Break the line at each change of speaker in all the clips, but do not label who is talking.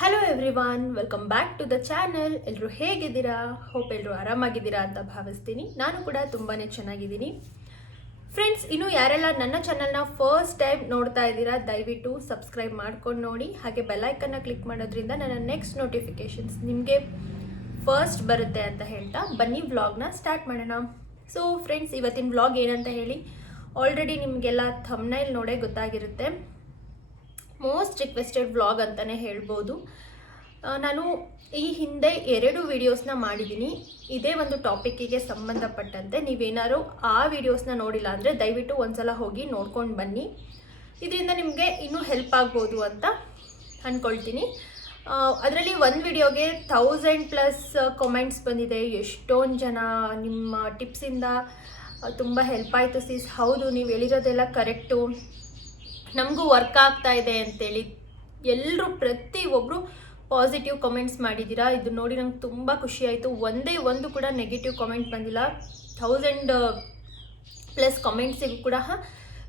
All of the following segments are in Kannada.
Hello everyone welcome back to the channel ಎಲ್ಲರೂ ಹೇಗಿದ್ದೀರಾ? ಹೋಪ್ ಎಲ್ಲರೂ ಆರಾಮಾಗಿದ್ದೀರಾ ಅಂತ ಭಾವಿಸ್ತೀನಿ. ನಾನು ಕೂಡ ತುಂಬಾ ಚೆನ್ನಾಗಿದ್ದೀನಿ. ಫ್ರೆಂಡ್ಸ್ ಇನ್ನು ಯಾರೆಲ್ಲ ನನ್ನ ಚಾನಲ್ನ ಫಸ್ಟ್ ಟೈಮ್ ನೋಡ್ತಾ ಇದ್ದೀರಾ, ದಯವಿಟ್ಟು ಸಬ್ಸ್ಕ್ರೈಬ್ ಮಾಡ್ಕೊಂಡು ನೋಡಿ. ಹಾಗೆ ಬೆಲ್ಲೈಕನ್ನ ಕ್ಲಿಕ್ ಮಾಡೋದ್ರಿಂದ ನನ್ನ ನೆಕ್ಸ್ಟ್ ನೋಟಿಫಿಕೇಶನ್ಸ್ ನಿಮಗೆ ಫಸ್ಟ್ ಬರುತ್ತೆ ಅಂತ ಹೇಳ್ತಾ ಬನ್ನಿ ವ್ಲಾಗ್ನ ಸ್ಟಾರ್ಟ್ ಮಾಡೋಣ. ಸೊ ಫ್ರೆಂಡ್ಸ್ ಇವತ್ತಿನ ವ್ಲಾಗ್ ಏನಂತ ಹೇಳಿ ಆಲ್ರೆಡಿ ನಿಮಗೆಲ್ಲ ಥಮ್ನೈಲ್ ನೋಡೇ ಗೊತ್ತಾಗಿರುತ್ತೆ. ಮೋಸ್ಟ್ ರಿಕ್ವೆಸ್ಟೆಡ್ ವ್ಲಾಗ್ ಅಂತಲೇ ಹೇಳ್ಬೋದು. ನಾನು ಈ ಹಿಂದೆ ಎರಡು ವಿಡಿಯೋಸ್ನ ಮಾಡಿದ್ದೀನಿ. ಇದೇ ಒಂದು ಟಾಪಿಕ್ಕಿಗೆ ಸಂಬಂಧಪಟ್ಟಂತೆ ನೀವೇನಾದ್ರು ಆ ವಿಡಿಯೋಸ್ನ ನೋಡಿಲ್ಲ ಅಂದರೆ ದಯವಿಟ್ಟು ಒಂದ್ಸಲ ಹೋಗಿ ನೋಡ್ಕೊಂಡು ಬನ್ನಿ. ಇದರಿಂದ ನಿಮಗೆ ಇನ್ನೂ ಹೆಲ್ಪ್ ಆಗ್ಬೋದು ಅಂತ ಅಂದ್ಕೊಳ್ತೀನಿ ಅದರಲ್ಲಿ ಒಂದು ವಿಡಿಯೋಗೆ ಥೌಸಂಡ್ ಪ್ಲಸ್ ಕಾಮೆಂಟ್ಸ್ ಬಂದಿದೆ. ಎಷ್ಟೊಂದು ಜನ ನಿಮ್ಮ ಟಿಪ್ಸಿಂದ ತುಂಬ ಹೆಲ್ಪ್ ಆಯಿತು ಸೀಸ್ ಹೌದು, ನೀವು ಹೇಳಿರೋದೆಲ್ಲ ಕರೆಕ್ಟು ನಮಗೂ ವರ್ಕ್ ಆಗ್ತಾ ಇದೆ ಅಂತೇಳಿ ಎಲ್ಲರೂ ಪ್ರತಿಯೊಬ್ಬರು ಪಾಸಿಟಿವ್ ಕಮೆಂಟ್ಸ್ ಮಾಡಿದ್ದೀರಾ? ಇದು ನೋಡಿ ನಂಗೆ ತುಂಬ ಆಯಿತು. ಒಂದೇ ಒಂದು ಕೂಡ ನೆಗೆಟಿವ್ ಕಾಮೆಂಟ್ ಬಂದಿಲ್ಲ. ಥೌಸಂಡ್ ಪ್ಲಸ್ ಕಮೆಂಟ್ಸಿಗೂ ಕೂಡ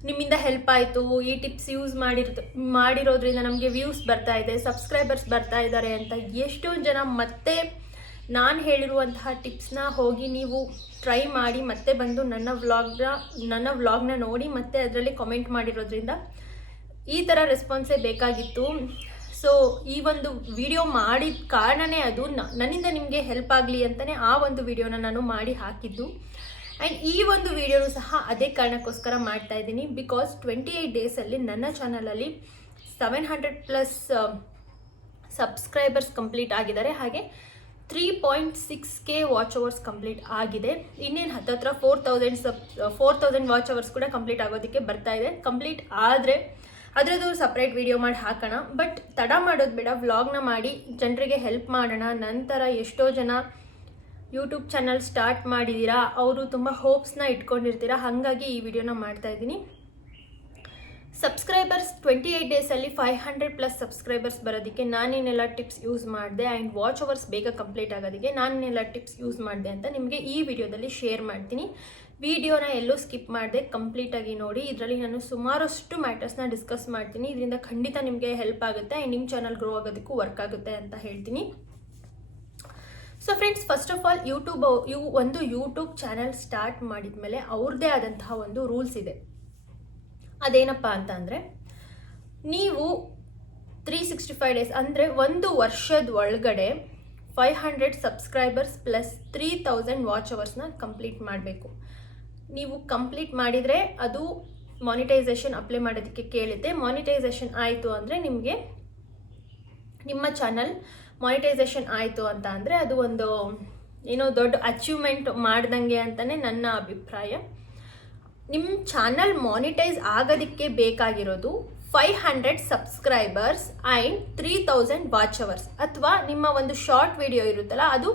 ನಿಮ್ಮಿಂದ ಹೆಲ್ಪ್ ಆಯಿತು. ಈ ಟಿಪ್ಸ್ ಯೂಸ್ ಮಾಡಿರೋ ಮಾಡಿರೋದ್ರಿಂದ ನಮಗೆ ವ್ಯೂಸ್ ಬರ್ತಾ ಇದೆ ಸಬ್ಸ್ಕ್ರೈಬರ್ಸ್ ಬರ್ತಾ ಇದ್ದಾರೆ ಅಂತ ಎಷ್ಟೊಂದು ಜನ ಮತ್ತೆ ನಾನು ಹೇಳಿರುವಂತಹ ಟಿಪ್ಸ್ನ ಹೋಗಿ ನೀವು ಟ್ರೈ ಮಾಡಿ ಮತ್ತೆ ಬಂದು ನನ್ನ ವ್ಲಾಗ್ನ ನನ್ನ ವ್ಲಾಗ್ನ ನೋಡಿ ಮತ್ತೆ ಅದರಲ್ಲಿ ಕಾಮೆಂಟ್ ಮಾಡಿರೋದ್ರಿಂದ ಈ ಥರ ರೆಸ್ಪಾನ್ಸೇ ಬೇಕಾಗಿತ್ತು. ಸೊ ಈ ಒಂದು ವಿಡಿಯೋ ಮಾಡಿದ ಕಾರಣನೇ ಅದು ನನ್ನಿಂದ ನಿಮಗೆ ಹೆಲ್ಪ್ ಆಗಲಿ ಅಂತಲೇ ಆ ಒಂದು ವಿಡಿಯೋನ ನಾನು ಮಾಡಿ ಹಾಕಿದ್ದು. ಆ್ಯಂಡ್ ಈ ಒಂದು ವಿಡಿಯೋನು ಸಹ ಅದೇ ಕಾರಣಕ್ಕೋಸ್ಕರ ಮಾಡ್ತಾ ಇದ್ದೀನಿ. ಬಿಕಾಸ್ ಟ್ವೆಂಟಿ ಏಯ್ಟ್ ಡೇಸಲ್ಲಿ ನನ್ನ ಚಾನಲಲ್ಲಿ seven hundred plus subscribers complete ಆಗಿದ್ದಾರೆ. ಹಾಗೆ three point six K watch hours complete ಆಗಿದೆ. ಇನ್ನೇನು ಹತ್ತತ್ರ four thousand sub four thousand watch hours ಕೂಡ ಕಂಪ್ಲೀಟ್ ಆಗೋದಕ್ಕೆ ಬರ್ತಾ ಇದೆ. ಕಂಪ್ಲೀಟ್ ಆದರೆ ಅದರದ್ದು ಸಪ್ರೇಟ್ ವಿಡಿಯೋ ಮಾಡಿ ಹಾಕೋಣ. ಬಟ್ ತಡ ಮಾಡೋದು ಬೇಡ. ವ್ಲಾಗ್ನ ಮಾಡಿ ಜನರಿಗೆ ಹೆಲ್ಪ್ ಮಾಡೋಣ. ನಂತರ ಎಷ್ಟೋ ಜನ ಯೂಟ್ಯೂಬ್ ಚಾನಲ್ ಸ್ಟಾರ್ಟ್ ಮಾಡಿದ್ದೀರಾ ಅವರು ತುಂಬ ಹೋಪ್ಸ್ನ ಇಟ್ಕೊಂಡಿರ್ತೀರಾ? ಹಾಗಾಗಿ ಈ ವಿಡಿಯೋನ ಮಾಡ್ತಾ ಇದ್ದೀನಿ. ಸಬ್ಸ್ಕ್ರೈಬರ್ಸ್ ಟ್ವೆಂಟಿ ಏಯ್ಟ್ ಡೇಸಲ್ಲಿ ಫೈವ್ ಹಂಡ್ರೆಡ್ ಪ್ಲಸ್ ಸಬ್ಸ್ಕ್ರೈಬರ್ಸ್ ಬರೋದಕ್ಕೆ ನಾನೇನೆಲ್ಲ ಟಿಪ್ಸ್ ಯೂಸ್ ಮಾಡಿದೆ ಆ್ಯಂಡ್ ವಾಚ್ ಅವರ್ಸ್ ಬೇಗ ಕಂಪ್ಲೀಟ್ ಆಗೋದಕ್ಕೆ ನಾನೇನೆಲ್ಲ ಟಿಪ್ಸ್ ಯೂಸ್ ಮಾಡಿದೆ ಅಂತ ನಿಮಗೆ ಈ ವಿಡಿಯೋದಲ್ಲಿ ಶೇರ್ ಮಾಡ್ತೀನಿ. ವಿಡಿಯೋನ ಎಲ್ಲೂ ಸ್ಕಿಪ್ ಮಾಡಿದೆ ಕಂಪ್ಲೀಟಾಗಿ ನೋಡಿ. ಇದರಲ್ಲಿ ನಾನು ಸುಮಾರಷ್ಟು ಮ್ಯಾಟರ್ಸ್ನ ಡಿಸ್ಕಸ್ ಮಾಡ್ತೀನಿ. ಇದರಿಂದ ಖಂಡಿತ ನಿಮಗೆ ಹೆಲ್ಪ್ ಆಗುತ್ತೆ ಆ್ಯಂಡ್ ನಿಮ್ಮ ಚಾನಲ್ ಗ್ರೋ ಆಗೋದಕ್ಕೂ ವರ್ಕ್ ಆಗುತ್ತೆ ಅಂತ ಹೇಳ್ತೀನಿ. So friends first of all YouTube ಇವು ಒಂದು ಯೂಟ್ಯೂಬ್ ಚಾನಲ್ ಸ್ಟಾರ್ಟ್ ಮಾಡಿದ ಮೇಲೆ ಅವ್ರದ್ದೇ ಆದಂತಹ ಒಂದು ರೂಲ್ಸ್ ಇದೆ. ಅದೇನಪ್ಪ ಅಂತ ಅಂದರೆ ನೀವು ತ್ರೀ ಸಿಕ್ಸ್ಟಿ ಫೈವ್ ಡೇಸ್ ಅಂದರೆ ಒಂದು ವರ್ಷದ ಒಳಗಡೆ five hundred subscribers plus three thousand watch ಅವರ್ಸ್ನ complete ಮಾಡಬೇಕು. ನೀವು ಕಂಪ್ಲೀಟ್ ಮಾಡಿದರೆ ಅದು ಮಾನಿಟೈಸೇಷನ್ ಅಪ್ಲೈ ಮಾಡೋದಕ್ಕೆ ಕೇಳಿದ್ದೆ ಮಾನಿಟೈಸೇಷನ್ ಆಯಿತು ಅಂದರೆ ನಿಮಗೆ ನಿಮ್ಮ ಚಾನಲ್ ಮಾನಿಟೈಸೇಷನ್ ಆಯಿತು ಅಂತ ಅಂದರೆ ಅದು ಒಂದು, ಏನೋ ದೊಡ್ಡ ಅಚೀವ್ಮೆಂಟ್ ಮಾಡ್ದಂಗೆ ಅಂತಲೇ ನನ್ನ ಅಭಿಪ್ರಾಯ. ನಿಮ್ಮ ಚಾನಲ್ ಮಾನಿಟೈಸ್ ಆಗೋದಕ್ಕೆ ಬೇಕಾಗಿರೋದು five hundred subscribers and three thousand watch hours ಅಥವಾ ನಿಮ್ಮ ಒಂದು ಶಾರ್ಟ್ ವಿಡಿಯೋ ಇರುತ್ತಲ್ಲ, ಅದು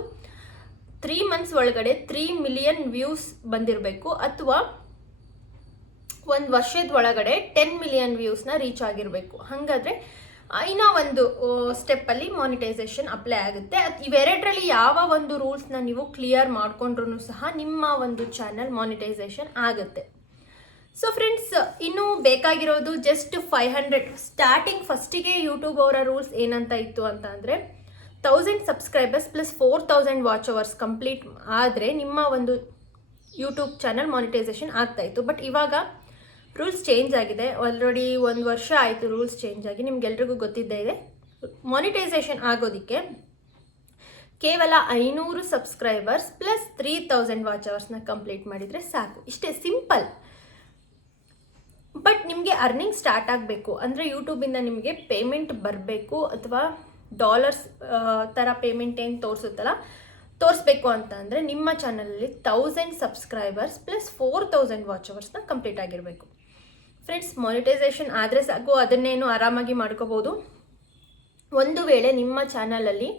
ತ್ರೀ ಮಂತ್ಸ್ ಒಳಗಡೆ ತ್ರೀ ಮಿಲಿಯನ್ ವ್ಯೂಸ್ ಬಂದಿರಬೇಕು ಅಥವಾ ಒಂದು ವರ್ಷದ ಒಳಗಡೆ ಟೆನ್ ಮಿಲಿಯನ್ ವ್ಯೂಸ್ನ ರೀಚ್ ಆಗಿರಬೇಕು. ಹಾಗಾದರೆ ಇನ್ನೂ ಒಂದು ಸ್ಟೆಪ್ಪಲ್ಲಿ ಮಾನಿಟೈಸೇಷನ್ ಅಪ್ಲೈ ಆಗುತ್ತೆ. ಇವೆರಡರಲ್ಲಿ ಯಾವ ಒಂದು ರೂಲ್ಸ್ನ ನೀವು ಕ್ಲಿಯರ್ ಮಾಡ್ಕೊಂಡ್ರೂ ಸಹ ನಿಮ್ಮ ಒಂದು ಚಾನಲ್ ಮಾನಿಟೈಸೇಷನ್ ಆಗುತ್ತೆ. ಸೊ ಫ್ರೆಂಡ್ಸ್ ಇನ್ನು ಬೇಕಾಗಿರೋದು ಜಸ್ಟ್ ಫೈವ್ ಹಂಡ್ರೆಡ್ ಸ್ಟಾರ್ಟಿಂಗ್ ಫಸ್ಟಿಗೆ ಯೂಟ್ಯೂಬ್ ಅವರ ರೂಲ್ಸ್ ಏನಂತ ಇತ್ತು ಅಂತ ಅಂದರೆ thousand subscribers plus four thousand watch hours complete ಆದರೆ ನಿಮ್ಮ ಒಂದು ಯೂಟ್ಯೂಬ್ ಚಾನಲ್ ಮಾನಿಟೈಸೇಷನ್ ಆಗ್ತಾಯಿತ್ತು ಬಟ್ ಇವಾಗ ರೂಲ್ಸ್ ಚೇಂಜ್ ಆಗಿದೆ. ಆಲ್ರೆಡಿ ಒಂದು ವರ್ಷ ಆಯಿತು ರೂಲ್ಸ್ ಚೇಂಜ್ ಆಗಿ. ನಿಮ್ಗೆಲ್ರಿಗೂ ಗೊತ್ತಿದ್ದೇ ಇದೆ. ಮಾನಿಟೈಸೇಷನ್ ಆಗೋದಕ್ಕೆ ಕೇವಲ ಐನೂರು subscribers plus three thousand watch ಅವರ್ಸ್ನ complete ಮಾಡಿದರೆ ಸಾಕು. ಇಷ್ಟೇ ಸಿಂಪಲ್ ಬಟ್ ನಿಮಗೆ ಅರ್ನಿಂಗ್ ಸ್ಟಾರ್ಟ್ ಆಗಬೇಕು. ಅಂದರೆ ಯೂಟ್ಯೂಬಿಂದ ನಿಮಗೆ ಪೇಮೆಂಟ್ ಬರಬೇಕು ಅಥವಾ ಡಾಲರ್ಸ್ ಥರ ಪೇಮೆಂಟ್ ಏನು ತೋರಿಸುತ್ತಲ್ಲ, ತೋರಿಸ್ಬೇಕು ಅಂತ ಅಂದರೆ ನಿಮ್ಮ ಚಾನಲಲ್ಲಿ thousand subscribers plus four thousand watch ಅವರ್ಸ್ನ complete ಆಗಿರಬೇಕು. ಫ್ರೆಂಡ್ಸ್ ಮಾನಿಟೈಸೇಷನ್ ಆದರೆ ಸಾಕು. ಅದನ್ನೇನು ಆರಾಮಾಗಿ ಮಾಡ್ಕೋಬೋದು. ಒಂದು ವೇಳೆ ನಿಮ್ಮ ಚಾನಲಲ್ಲಿ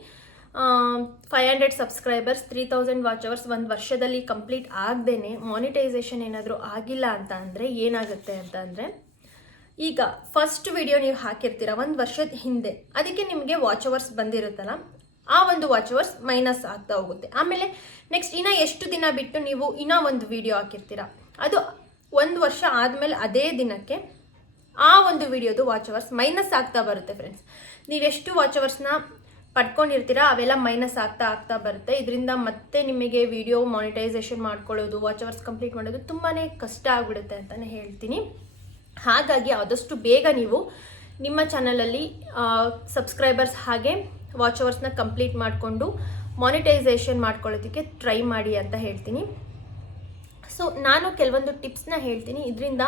five hundred subscribers three thousand watch hours ಒಂದು ವರ್ಷದಲ್ಲಿ ಕಂಪ್ಲೀಟ್ ಆಗದೇನೆ ಮಾನಿಟೈಸೇಷನ್ ಏನಾದರೂ ಆಗಿಲ್ಲ ಅಂತ ಅಂದರೆ ಏನಾಗುತ್ತೆ ಅಂತ ಅಂದರೆ, ಈಗ ಫಸ್ಟ್ ವಿಡಿಯೋ ನೀವು ಹಾಕಿರ್ತೀರ, ಒಂದು ವರ್ಷದ ಹಿಂದೆ, ಅದಕ್ಕೆ ನಿಮಗೆ ವಾಚ್ ಅವರ್ಸ್ ಬಂದಿರುತ್ತಲ್ಲ, ಆ ಒಂದು ವಾಚ್ ಅವರ್ಸ್ ಮೈನಸ್ ಆಗ್ತಾ ಹೋಗುತ್ತೆ. ಆಮೇಲೆ ನೆಕ್ಸ್ಟ್ ಇನ್ನೂ ಎಷ್ಟು ದಿನ ಬಿಟ್ಟು ನೀವು ಇನ್ನೂ ಒಂದು ವಿಡಿಯೋ ಹಾಕಿರ್ತೀರ, ಅದು ಒಂದು ವರ್ಷ ಆದಮೇಲೆ ಅದೇ ದಿನಕ್ಕೆ ಆ ಒಂದು ವಿಡಿಯೋದು ವಾಚ್ ಅವರ್ಸ್ ಮೈನಸ್ ಆಗ್ತಾ ಬರುತ್ತೆ ಫ್ರೆಂಡ್ಸ್ ನೀವೆಷ್ಟು ವಾಚ್ ಅವರ್ಸ್ನ ಪಡ್ಕೊಂಡಿರ್ತೀರಾ, ಅವೆಲ್ಲ ಮೈನಸ್ ಆಗ್ತಾ ಆಗ್ತಾ ಬರುತ್ತೆ. ಇದರಿಂದ ಮತ್ತೆ ನಿಮಗೆ ವಿಡಿಯೋ ಮಾನಿಟೈಸೇಷನ್ ಮಾಡ್ಕೊಳ್ಳೋದು ವಾಚ್ ಅವರ್ಸ್ ಕಂಪ್ಲೀಟ್ ಮಾಡೋದು ತುಂಬಾ ಕಷ್ಟ ಆಗ್ಬಿಡುತ್ತೆ ಅಂತಲೇ ಹೇಳ್ತೀನಿ. ಹಾಗಾಗಿ ಆದಷ್ಟು ಬೇಗ ನೀವು ನಿಮ್ಮ ಚಾನಲಲ್ಲಿ ಸಬ್ಸ್ಕ್ರೈಬರ್ಸ್ ಹಾಗೆ ವಾಚ್ ಅವರ್ಸ್ನ ಕಂಪ್ಲೀಟ್ ಮಾಡಿಕೊಂಡು ಮಾನಿಟೈಸೇಷನ್ ಮಾಡ್ಕೊಳ್ಳೋದಕ್ಕೆ ಟ್ರೈ ಮಾಡಿ ಅಂತ ಹೇಳ್ತೀನಿ. ಸೊ ನಾನು ಕೆಲವೊಂದು ಟಿಪ್ಸ್ನ ಹೇಳ್ತೀನಿ. ಇದರಿಂದ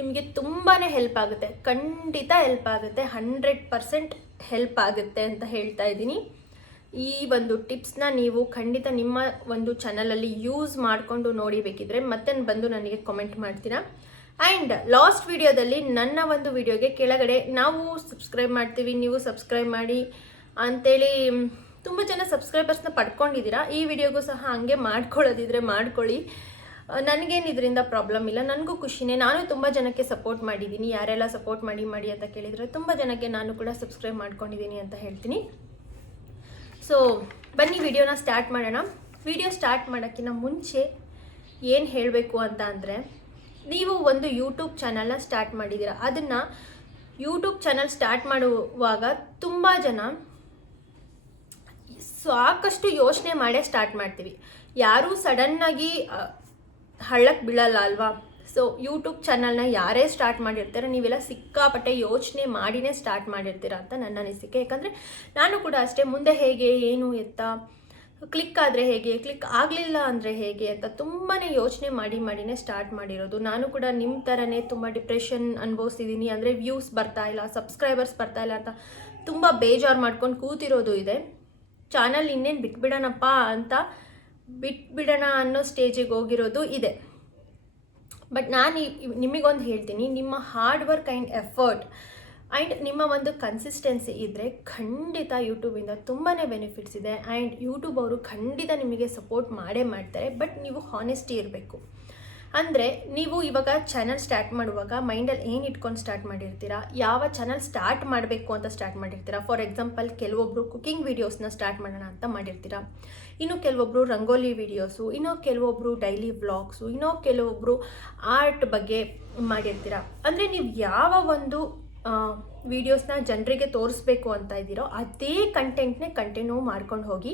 ನಿಮಗೆ ತುಂಬಾ ಹೆಲ್ಪ್ ಆಗುತ್ತೆ. ಖಂಡಿತ ಹೆಲ್ಪ್ ಆಗುತ್ತೆ. ಹಂಡ್ರೆಡ್ ಪರ್ಸೆಂಟ್ ಹೆಲ್ಪ್ ಆಗುತ್ತೆ ಅಂತ ಹೇಳ್ತಾ ಇದ್ದೀನಿ. ಈ ಒಂದು ಟಿಪ್ಸ್ನ ನೀವು ಖಂಡಿತ ನಿಮ್ಮ ಒಂದು ಚಾನಲಲ್ಲಿ ಯೂಸ್ ಮಾಡಿಕೊಂಡು ನೋಡಿಬೇಕಿದ್ರೆ ಮತ್ತೆ ಬಂದು ನನಗೆ ಕಾಮೆಂಟ್ ಮಾಡ್ತೀರಾ? ಆ್ಯಂಡ್ ಲಾಸ್ಟ್ ವಿಡಿಯೋದಲ್ಲಿ ನನ್ನ ಒಂದು ವಿಡಿಯೋಗೆ ಕೆಳಗಡೆ ನಾವು ಸಬ್ಸ್ಕ್ರೈಬ್ ಮಾಡ್ತೀವಿ, ನೀವು ಸಬ್ಸ್ಕ್ರೈಬ್ ಮಾಡಿ ಅಂಥೇಳಿ ತುಂಬ ಜನ ಸಬ್ಸ್ಕ್ರೈಬರ್ಸ್ನ ಪಡ್ಕೊಂಡಿದ್ದೀರಾ? ಈ ವಿಡಿಯೋಗೂ ಸಹ ಹಾಗೆ ಮಾಡ್ಕೊಳ್ಳೋದಿದ್ರೆ ಮಾಡ್ಕೊಳ್ಳಿ. ನನಗೇನು ಇದರಿಂದ ಪ್ರಾಬ್ಲಮ್ ಇಲ್ಲ. ನನಗೂ ಖುಷಿನೇ. ನಾನು ತುಂಬ ಜನಕ್ಕೆ ಸಪೋರ್ಟ್ ಮಾಡಿದ್ದೀನಿ ಯಾರೆಲ್ಲ ಸಪೋರ್ಟ್ ಮಾಡಿ ಮಾಡಿ ಅಂತ ಕೇಳಿದರೆ ತುಂಬ ಜನಕ್ಕೆ ನಾನು ಕೂಡ ಸಬ್ಸ್ಕ್ರೈಬ್ ಮಾಡ್ಕೊಂಡಿದ್ದೀನಿ ಅಂತ ಹೇಳ್ತೀನಿ. ಸೊ ಬನ್ನಿ ವಿಡಿಯೋನ ಸ್ಟಾರ್ಟ್ ಮಾಡೋಣ. ವಿಡಿಯೋ ಸ್ಟಾರ್ಟ್ ಮಾಡೋಕ್ಕಿಂತ ಮುಂಚೆ ಏನು ಹೇಳಬೇಕು ಅಂತ ಅಂದರೆ, ನೀವು ಒಂದು ಯೂಟ್ಯೂಬ್ ಚಾನಲ್ನ ಸ್ಟಾರ್ಟ್ ಮಾಡಿದ್ದೀರಾ ಅದನ್ನು ಯೂಟ್ಯೂಬ್ ಚಾನಲ್ ಸ್ಟಾರ್ಟ್ ಮಾಡುವಾಗ ತುಂಬ ಜನ ಸಾಕಷ್ಟು ಯೋಚನೆ ಮಾಡೇ ಸ್ಟಾರ್ಟ್ ಮಾಡ್ತೀವಿ. ಯಾರೂ ಸಡನ್ನಾಗಿ ಹಳ್ಳಕ್ಕೆ ಬೀಳಲ್ಲ ಅಲ್ವಾ? ಸೊ ಯೂಟ್ಯೂಬ್ ಚಾನಲ್ನ ಯಾರೇ ಸ್ಟಾರ್ಟ್ ಮಾಡಿರ್ತಾರೆ, ನೀವೆಲ್ಲ ಸಿಕ್ಕಾಪಟ್ಟೆ ಯೋಚನೆ ಮಾಡಿನೇ ಸ್ಟಾರ್ಟ್ ಮಾಡಿರ್ತೀರ ಅಂತ ನನ್ನ ಅನಿಸಿಕೆ. ಯಾಕಂದರೆ ನಾನು ಕೂಡ ಅಷ್ಟೇ, ಮುಂದೆ ಹೇಗೆ, ಏನು ಎತ್ತ ಕ್ಲಿಕ್ ಆದರೆ ಹೇಗೆ ಕ್ಲಿಕ್ ಆಗಲಿಲ್ಲ ಅಂದರೆ ಹೇಗೆ ಅಂತ ತುಂಬಾ ಯೋಚನೆ ಮಾಡಿ ಮಾಡಿನೇ ಸ್ಟಾರ್ಟ್ ಮಾಡಿರೋದು. ನಾನು ಕೂಡ ನಿಮ್ಮ ಥರನೇ ತುಂಬ ಡಿಪ್ರೆಷನ್ ಅನುಭವಿಸ್ತಿದ್ದೀನಿ ಅಂದರೆ ವ್ಯೂಸ್ ಬರ್ತಾ ಇಲ್ಲ ಸಬ್ಸ್ಕ್ರೈಬರ್ಸ್ ಬರ್ತಾ ಇಲ್ಲ ಅಂತ ತುಂಬ ಬೇಜಾರು ಮಾಡ್ಕೊಂಡು ಕೂತಿರೋದು ಇದೆ. ಚಾನಲ್ ಇನ್ನೇನು ಬಿಟ್ಬಿಡೋಣಪ್ಪ ಅಂತ ಬಿಟ್ಬಿಡೋಣ ಅನ್ನೋ ಸ್ಟೇಜಿಗೆ ಹೋಗಿರೋದು ಇದೆ. ಬಟ್ ನಾನು ನಿಮಗೊಂದು ಹೇಳ್ತೀನಿ, ನಿಮ್ಮ hard work and effort and ನಿಮ್ಮ ಒಂದು ಕನ್ಸಿಸ್ಟೆನ್ಸಿ ಇದ್ದರೆ ಖಂಡಿತ ಯೂಟ್ಯೂಬಿಂದ ತುಂಬಾ ಬೆನಿಫಿಟ್ಸ್ ಇದೆ. ಆ್ಯಂಡ್ ಯೂಟ್ಯೂಬ್ ಅವರು ಖಂಡಿತ ನಿಮಗೆ ಸಪೋರ್ಟ್ ಮಾಡೇ ಮಾಡ್ತಾರೆ ಬಟ್ ನೀವು ಹಾನೆಸ್ಟಿ ಇರಬೇಕು. ಅಂದರೆ ನೀವು ಇವಾಗ ಚಾನಲ್ ಸ್ಟಾರ್ಟ್ ಮಾಡುವಾಗ ಮೈಂಡಲ್ಲಿ ಏನು ಇಟ್ಕೊಂಡು ಸ್ಟಾರ್ಟ್ ಮಾಡಿರ್ತೀರಾ? ಯಾವ ಚಾನಲ್ ಸ್ಟಾರ್ಟ್ ಮಾಡಬೇಕು ಅಂತ ಸ್ಟಾರ್ಟ್ ಮಾಡಿರ್ತೀರಾ? ಫಾರ್ ಎಕ್ಸಾಂಪಲ್ ಕೆಲವೊಬ್ಬರು ಕುಕಿಂಗ್ ವೀಡಿಯೋಸ್ನ ಸ್ಟಾರ್ಟ್ ಮಾಡೋಣ ಅಂತ ಮಾಡಿರ್ತೀರಾ? ಇನ್ನು ಕೆಲವೊಬ್ಬರು ರಂಗೋಲಿ ವೀಡಿಯೋಸು ಇನ್ನೂ ಕೆಲವೊಬ್ಬರು ಡೈಲಿ ವ್ಲಾಗ್ಸು ಇನ್ನೂ ಕೆಲವೊಬ್ಬರು ಆರ್ಟ್ ಬಗ್ಗೆ ಮಾಡಿರ್ತೀರಾ? ಅಂದರೆ ನೀವು ಯಾವ ಒಂದು ವೀಡಿಯೋಸ್ನ ಜನರಿಗೆ ತೋರಿಸ್ಬೇಕು ಅಂತ ಇದ್ದೀರೋ ಅದೇ ಕಂಟೆಂಟ್ನೇ ಕಂಟಿನ್ಯೂ ಮಾಡ್ಕೊಂಡು ಹೋಗಿ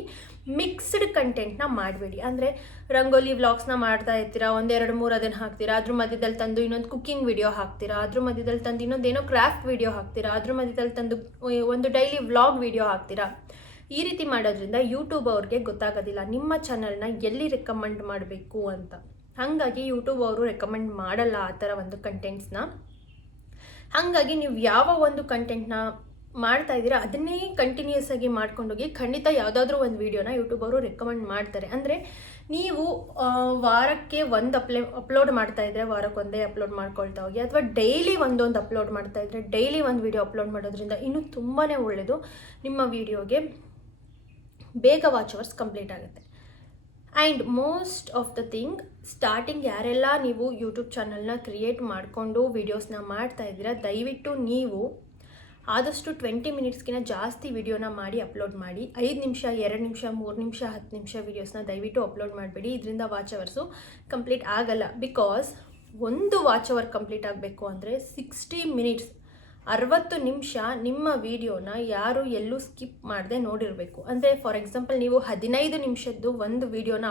ಮಿಕ್ಸ್ಡ್ ಕಂಟೆಂಟ್ನ ಮಾಡಬೇಡಿ. ಅಂದರೆ ರಂಗೋಲಿ ವ್ಲಾಗ್ಸ್ನ ಮಾಡ್ತಾ ಇರ್ತೀರಾ ಒಂದೆರಡು ಮೂರು ಅದನ್ನು ಹಾಕ್ತೀರಾ, ಅದ್ರ ಮಧ್ಯದಲ್ಲಿ ತಂದು ಇನ್ನೊಂದು ಕುಕ್ಕಿಂಗ್ ವಿಡಿಯೋ ಹಾಕ್ತೀರಾ, ಅದ್ರ ಮಧ್ಯದಲ್ಲಿ ತಂದು ಇನ್ನೊಂದು ಏನೋ ಕ್ರಾಫ್ಟ್ ವಿಡಿಯೋ ಹಾಕ್ತೀರಾ, ಅದ್ರ ಮಧ್ಯದಲ್ಲಿ ತಂದು ಒಂದು ಡೈಲಿ ವ್ಲಾಗ್ ವಿಡಿಯೋ ಹಾಕ್ತೀರಾ? ಈ ರೀತಿ ಮಾಡೋದ್ರಿಂದ ಯೂಟ್ಯೂಬ್ ಅವ್ರಿಗೆ ಗೊತ್ತಾಗೋದಿಲ್ಲ. ನಿಮ್ಮ ಚಾನಲ್ನ ಎಲ್ಲಿ ರೆಕಮೆಂಡ್ ಮಾಡಬೇಕು ಅಂತ. ಹಾಗಾಗಿ ಯೂಟ್ಯೂಬ್ ಅವರು ರೆಕಮೆಂಡ್ ಮಾಡಲ್ಲ ಆ ಥರ ಒಂದು ಕಂಟೆಂಟ್ಸ್ನ ಹಾಗಾಗಿ ನೀವು ಯಾವ ಒಂದು ಕಂಟೆಂಟ್ನ ಮಾಡ್ತಾ ಇದ್ದೀರಾ, ಅದನ್ನೇ ಕಂಟಿನ್ಯೂಸ್ ಆಗಿ ಮಾಡ್ಕೊಂಡೋಗಿ ಖಂಡಿತ ಯಾವುದಾದ್ರೂ ಒಂದು ವೀಡಿಯೋನ ಯೂಟ್ಯೂಬ್ ಅವರು ರೆಕಮೆಂಡ್ ಮಾಡ್ತಾರೆ. ಅಂದರೆ ನೀವು ವಾರಕ್ಕೆ ಒಂದು ಅಪ್ಲೇ ಅಪ್ಲೋಡ್ ಮಾಡ್ತಾ ಇದ್ರೆ ವಾರಕ್ಕೆ ಒಂದೇ ಅಪ್ಲೋಡ್ ಮಾಡ್ಕೊಳ್ತಾ ಹೋಗಿ, ಅಥವಾ ಡೈಲಿ ಒಂದೊಂದು ಅಪ್ಲೋಡ್ ಮಾಡ್ತಾ ಇದ್ರೆ ಡೈಲಿ ಒಂದು ವೀಡಿಯೋ ಅಪ್ಲೋಡ್ ಮಾಡೋದ್ರಿಂದ ಇನ್ನೂ ತುಂಬಾ ಒಳ್ಳೆಯದು ನಿಮ್ಮ ವೀಡಿಯೋಗೆ ಬೇಗ ವಾಚ್ ಅವರ್ಸ್ ಕಂಪ್ಲೀಟ್ ಆಗುತ್ತೆ. And most of the thing starting ಯಾರೆಲ್ಲ ನೀವು ಯೂಟ್ಯೂಬ್ ಚಾನಲ್ನ ಕ್ರಿಯೇಟ್ ಮಾಡಿಕೊಂಡು ವೀಡಿಯೋಸ್ನ ಮಾಡ್ತಾ ಇದ್ದೀರಾ, ದಯವಿಟ್ಟು ನೀವು ಆದಷ್ಟು ಟ್ವೆಂಟಿ ಮಿನಿಟ್ಸ್ಗಿಂತ ಜಾಸ್ತಿ ವಿಡಿಯೋನ ಮಾಡಿ ಅಪ್ಲೋಡ್ ಮಾಡಿ. ಐದು ನಿಮಿಷ, ಎರಡು ನಿಮಿಷ, ಮೂರು ನಿಮಿಷ, ಹತ್ತು ನಿಮಿಷ ವೀಡಿಯೋಸ್ನ ದಯವಿಟ್ಟು ಅಪ್ಲೋಡ್ ಮಾಡಬೇಡಿ. ಇದರಿಂದ ವಾಚ್ ಅವರ್ಸು ಕಂಪ್ಲೀಟ್ ಆಗಲ್ಲ. ಬಿಕಾಸ್ ಒಂದು ವಾಚ್ ಅವರ್ ಕಂಪ್ಲೀಟ್ ಆಗಬೇಕು ಅಂದರೆ ಸಿಕ್ಸ್ಟಿ ಮಿನಿಟ್ಸ್ ಅರವತ್ತು ನಿಮಿಷ ನಿಮ್ಮ ವೀಡಿಯೋನ ಯಾರು ಎಲ್ಲೂ ಸ್ಕಿಪ್ ಮಾಡದೆ ನೋಡಿರಬೇಕು. ಅಂದರೆ ಫಾರ್ ಎಕ್ಸಾಂಪಲ್ ನೀವು ಹದಿನೈದು ನಿಮಿಷದ್ದು ಒಂದು ವಿಡಿಯೋನ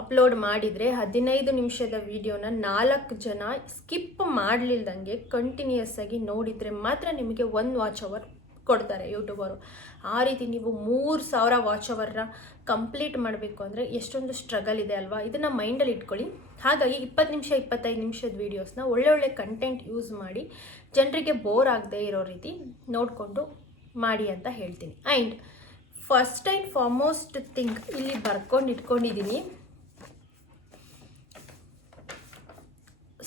ಅಪ್ಲೋಡ್ ಮಾಡಿದರೆ ಹದಿನೈದು ನಿಮಿಷದ ವಿಡಿಯೋನ ನಾಲ್ಕು ಜನ ಸ್ಕಿಪ್ ಮಾಡಲಿಲ್ದಂಗೆ ಕಂಟಿನ್ಯೂಸ್ ಆಗಿ ನೋಡಿದರೆ ಮಾತ್ರ ನಿಮಗೆ ಒಂದು ವಾಚ್ ಅವರ್ ಕೊಡ್ತಾರೆ ಯೂಟ್ಯೂಬರು. ಆ ರೀತಿ ನೀವು ಮೂರು ಸಾವಿರ ವಾಚ್ ಅವರ್ನ ಕಂಪ್ಲೀಟ್ ಮಾಡಬೇಕು ಅಂದರೆ ಎಷ್ಟೊಂದು ಸ್ಟ್ರಗಲ್ ಇದೆ ಅಲ್ವಾ? ಇದನ್ನು ಮೈಂಡಲ್ಲಿ ಇಟ್ಕೊಳ್ಳಿ. ಹಾಗಾಗಿ ಇಪ್ಪತ್ತು ನಿಮಿಷ, ಇಪ್ಪತ್ತೈದು ನಿಮಿಷದ ವೀಡಿಯೋಸ್ನ ಒಳ್ಳೆ ಒಳ್ಳೆ ಕಂಟೆಂಟ್ ಯೂಸ್ ಮಾಡಿ ಜನರಿಗೆ ಬೋರ್ ಆಗದೆ ಇರೋ ರೀತಿ ನೋಡಿಕೊಂಡು ಮಾಡಿ ಅಂತ ಹೇಳ್ತೀನಿ. And first and foremost thing ಇಲ್ಲಿ ಬರ್ಕೊಂಡು ಇಟ್ಕೊಂಡಿದ್ದೀನಿ.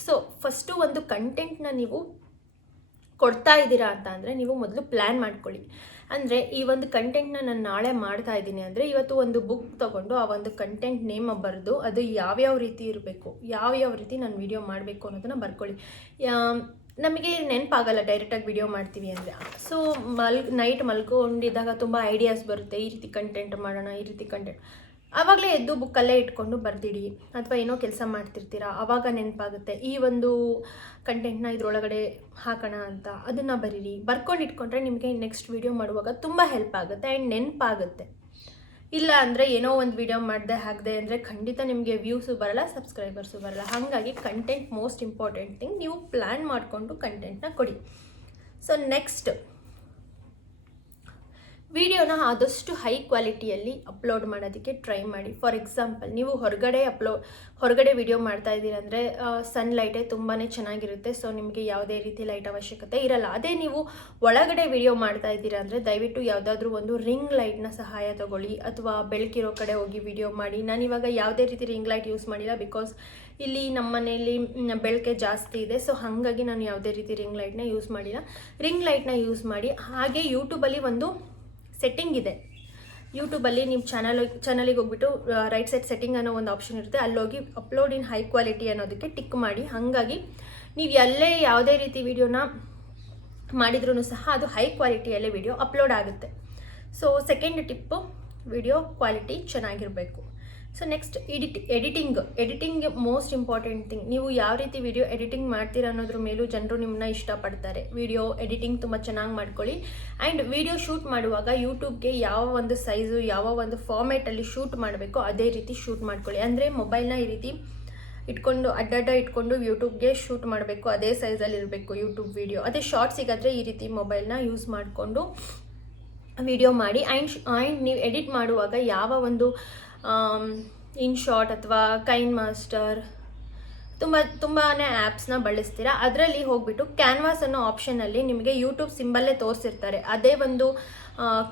ಸೊ ಫಸ್ಟು ಒಂದು ಕಂಟೆಂಟ್ನ ನೀವು ಕೊಡ್ತಾ ಇದ್ದೀರಾ ಅಂತ ಅಂದರೆ ನೀವು ಮೊದಲು ಪ್ಲ್ಯಾನ್ ಮಾಡ್ಕೊಳ್ಳಿ. ಅಂದರೆ ಈ ಒಂದು ಕಂಟೆಂಟ್ನ ನಾನು ನಾಳೆ ಮಾಡ್ತಾ ಇದ್ದೀನಿ ಅಂದರೆ ಇವತ್ತು ಒಂದು ಬುಕ್ ತೊಗೊಂಡು ಆ ಒಂದು ಕಂಟೆಂಟ್ ನೇಮ್ ಬರೆದು ಅದು ಯಾವ್ಯಾವ ರೀತಿ ಇರಬೇಕು, ಯಾವ್ಯಾವ ರೀತಿ ನಾನು ವಿಡಿಯೋ ಮಾಡಬೇಕು ಅನ್ನೋದನ್ನು ಬರ್ಕೊಳ್ಳಿ. ನಮಗೆ ನೆನಪಾಗಲ್ಲ ಡೈರೆಕ್ಟಾಗಿ ವಿಡಿಯೋ ಮಾಡ್ತೀವಿ ಅಂದರೆ. ಸೊ ಮಲ್ ನೈಟ್ ಮಲ್ಕೊಂಡಿದ್ದಾಗ ತುಂಬ ಐಡಿಯಾಸ್ ಬರುತ್ತೆ, ಈ ರೀತಿ ಕಂಟೆಂಟ್ ಮಾಡೋಣ, ಈ ರೀತಿ ಕಂಟೆಂಟ್ ಆವಾಗಲೇ ಎದ್ದು ಬುಕ್ಕಲ್ಲೇ ಇಟ್ಕೊಂಡು ಬರ್ದಿಡಿ ಅಥವಾ ಏನೋ ಕೆಲಸ ಮಾಡ್ತಿರ್ತೀರಾ ಆವಾಗ ನೆನಪಾಗುತ್ತೆ. ಈ ಒಂದು ಕಂಟೆಂಟ್ನ ಇದರೊಳಗಡೆ ಹಾಕೋಣ ಅಂತ ಅದನ್ನು ಬರೀರಿ. ಬರ್ಕೊಂಡು ಇಟ್ಕೊಂಡ್ರೆ ನಿಮಗೆ ನೆಕ್ಸ್ಟ್ ವೀಡಿಯೋ ಮಾಡುವಾಗ ತುಂಬ ಹೆಲ್ಪ್ ಆಗುತ್ತೆ ಆ್ಯಂಡ್ ನೆನಪಾಗುತ್ತೆ. ಇಲ್ಲ ಅಂದರೆ ಏನೋ ಒಂದು ವಿಡಿಯೋ ಮಾಡಿದೆ ಹಾಕಿದೆ ಅಂದರೆ ಖಂಡಿತ ನಿಮಗೆ ವ್ಯೂಸು ಬರಲ್ಲ ಸಬ್ಸ್ಕ್ರೈಬರ್ಸು ಬರಲ್ಲ. ಹಾಗಾಗಿ ಕಂಟೆಂಟ್ ಮೋಸ್ಟ್ ಇಂಪಾರ್ಟೆಂಟ್ ಥಿಂಗ್ ನೀವು ಪ್ಲ್ಯಾನ್ ಮಾಡಿಕೊಂಡು ಕಂಟೆಂಟ್ನ ಕೊಡಿ. ಸೊ ನೆಕ್ಸ್ಟ್ ವಿಡಿಯೋನ ಆದಷ್ಟು ಹೈ ಕ್ವಾಲಿಟಿಯಲ್ಲಿ ಅಪ್ಲೋಡ್ ಮಾಡೋದಕ್ಕೆ ಟ್ರೈ ಮಾಡಿ. ಫಾರ್ ಎಕ್ಸಾಂಪಲ್ ನೀವು ಹೊರಗಡೆ ಅಪ್ಲೋ ಹೊರಗಡೆ ವಿಡಿಯೋ ಮಾಡ್ತಾ ಇದ್ದೀರ ಅಂದರೆ ಸನ್ಲೈಟೇ ತುಂಬಾ ಚೆನ್ನಾಗಿರುತ್ತೆ. ಸೊ ನಿಮಗೆ ಯಾವುದೇ ರೀತಿ ಲೈಟ್ ಅವಶ್ಯಕತೆ ಇರಲ್ಲ. ಅದೇ ನೀವು ಒಳಗಡೆ ವಿಡಿಯೋ ಮಾಡ್ತಾ ಇದ್ದೀರಾ ಅಂದರೆ, ದಯವಿಟ್ಟು ಯಾವುದಾದ್ರೂ ಒಂದು ರಿಂಗ್ ಲೈಟ್ನ ಸಹಾಯ ತಗೊಳ್ಳಿ. ಅಥವಾ ಬೆಳಕಿರೋ ಕಡೆ ಹೋಗಿ ವಿಡಿಯೋ ಮಾಡಿ. ನಾನು ಇವಾಗ ಯಾವುದೇ ರೀತಿ ರಿಂಗ್ ಲೈಟ್ ಯೂಸ್ ಮಾಡಿಲ್ಲ ಬಿಕಾಸ್ ಇಲ್ಲಿ ನಮ್ಮ ಮನೆಯಲ್ಲಿ ಬೆಳಕೆ ಜಾಸ್ತಿ ಇದೆ. ಸೊ ಹಾಗಾಗಿ ನಾನು ಯಾವುದೇ ರೀತಿ ರಿಂಗ್ ಲೈಟ್ನ ಯೂಸ್ ಮಾಡಿಲ್ಲ. ರಿಂಗ್ ಲೈಟ್ನ ಯೂಸ್ ಮಾಡಿ. ಹಾಗೆ ಯೂಟ್ಯೂಬಲ್ಲಿ ಒಂದು ಸೆಟ್ಟಿಂಗ್ ಇದೆ. ಯೂಟ್ಯೂಬಲ್ಲಿ ನಿಮ್ಮ ಚಾನಲ್ ಚಾನಲಿಗೆ ಹೋಗ್ಬಿಟ್ಟು ರೈಟ್ ಸೈಡ್ ಸೆಟ್ಟಿಂಗ್ ಅನ್ನೋ ಒಂದು ಆಪ್ಷನ್ ಇರುತ್ತೆ. ಅಲ್ಲೋಗಿ ಅಪ್ಲೋಡ್ ಇನ್ ಹೈ ಕ್ವಾಲಿಟಿ ಅನ್ನೋದಕ್ಕೆ ಟಿಕ್ ಮಾಡಿ. ಹಾಗಾಗಿ ನೀವು ಎಲ್ಲೇ ಯಾವುದೇ ರೀತಿ ವಿಡಿಯೋನ ಮಾಡಿದ್ರೂ ಸಹ ಅದು ಹೈ ಕ್ವಾಲಿಟಿಯಲ್ಲೇ ವಿಡಿಯೋ ಅಪ್ಲೋಡ್ ಆಗುತ್ತೆ. So second tip video quality ಚೆನ್ನಾಗಿರಬೇಕು. So next edit editing editing most important thing ನೀವು ಯಾವ ರೀತಿ ವಿಡಿಯೋ ಎಡಿಟಿಂಗ್ ಮಾಡ್ತೀರಾ ಅನ್ನೋದ್ರ ಮೇಲೂ ಜನರು ನಿಮ್ಮನ್ನ ಇಷ್ಟಪಡ್ತಾರೆ. ವಿಡಿಯೋ ಎಡಿಟಿಂಗ್ ತುಂಬ ಚೆನ್ನಾಗಿ ಮಾಡ್ಕೊಳ್ಳಿ. ಆ್ಯಂಡ್ ವಿಡಿಯೋ ಶೂಟ್ ಮಾಡುವಾಗ ಯೂಟ್ಯೂಬ್ಗೆ ಯಾವ ಒಂದು ಸೈಜು ಯಾವ ಒಂದು ಫಾರ್ಮೇಟಲ್ಲಿ ಶೂಟ್ ಮಾಡಬೇಕು ಅದೇ ರೀತಿ ಶೂಟ್ ಮಾಡ್ಕೊಳ್ಳಿ. ಅಂದರೆ ಮೊಬೈಲ್ನ ಈ ರೀತಿ ಇಟ್ಕೊಂಡು, ಅಡ್ಡಡ್ಡ ಇಟ್ಕೊಂಡು ಯೂಟ್ಯೂಬ್ಗೆ ಶೂಟ್ ಮಾಡಬೇಕು. ಅದೇ ಸೈಜಲ್ಲಿ ಇರಬೇಕು ಯೂಟ್ಯೂಬ್ ವಿಡಿಯೋ ಅದೇ ಶಾರ್ಟ್ಸಿಗಾದರೆ ಈ ರೀತಿ ಮೊಬೈಲ್ನ ಯೂಸ್ ಮಾಡಿಕೊಂಡು ವಿಡಿಯೋ ಮಾಡಿ. ಆ್ಯಂಡ್ ಆ್ಯಂಡ್ ನೀವು ಎಡಿಟ್ ಮಾಡುವಾಗ ಯಾವ ಒಂದು ಇನ್ ಶಾರ್ಟ್ ಅಥವಾ ಕೈನ್ ಮಾಸ್ಟರ್ ತುಂಬ ತುಂಬಾ ಆ್ಯಪ್ಸ್ನ ಬಳಸ್ತೀರಾ? ಅದರಲ್ಲಿ ಹೋಗ್ಬಿಟ್ಟು ಕ್ಯಾನ್ವಾಸ್ ಅನ್ನೋ ಆಪ್ಷನಲ್ಲಿ ನಿಮಗೆ ಯೂಟ್ಯೂಬ್ ಸಿಂಬಲ್ಲೇ ತೋರಿಸಿರ್ತಾರೆ. ಅದೇ ಒಂದು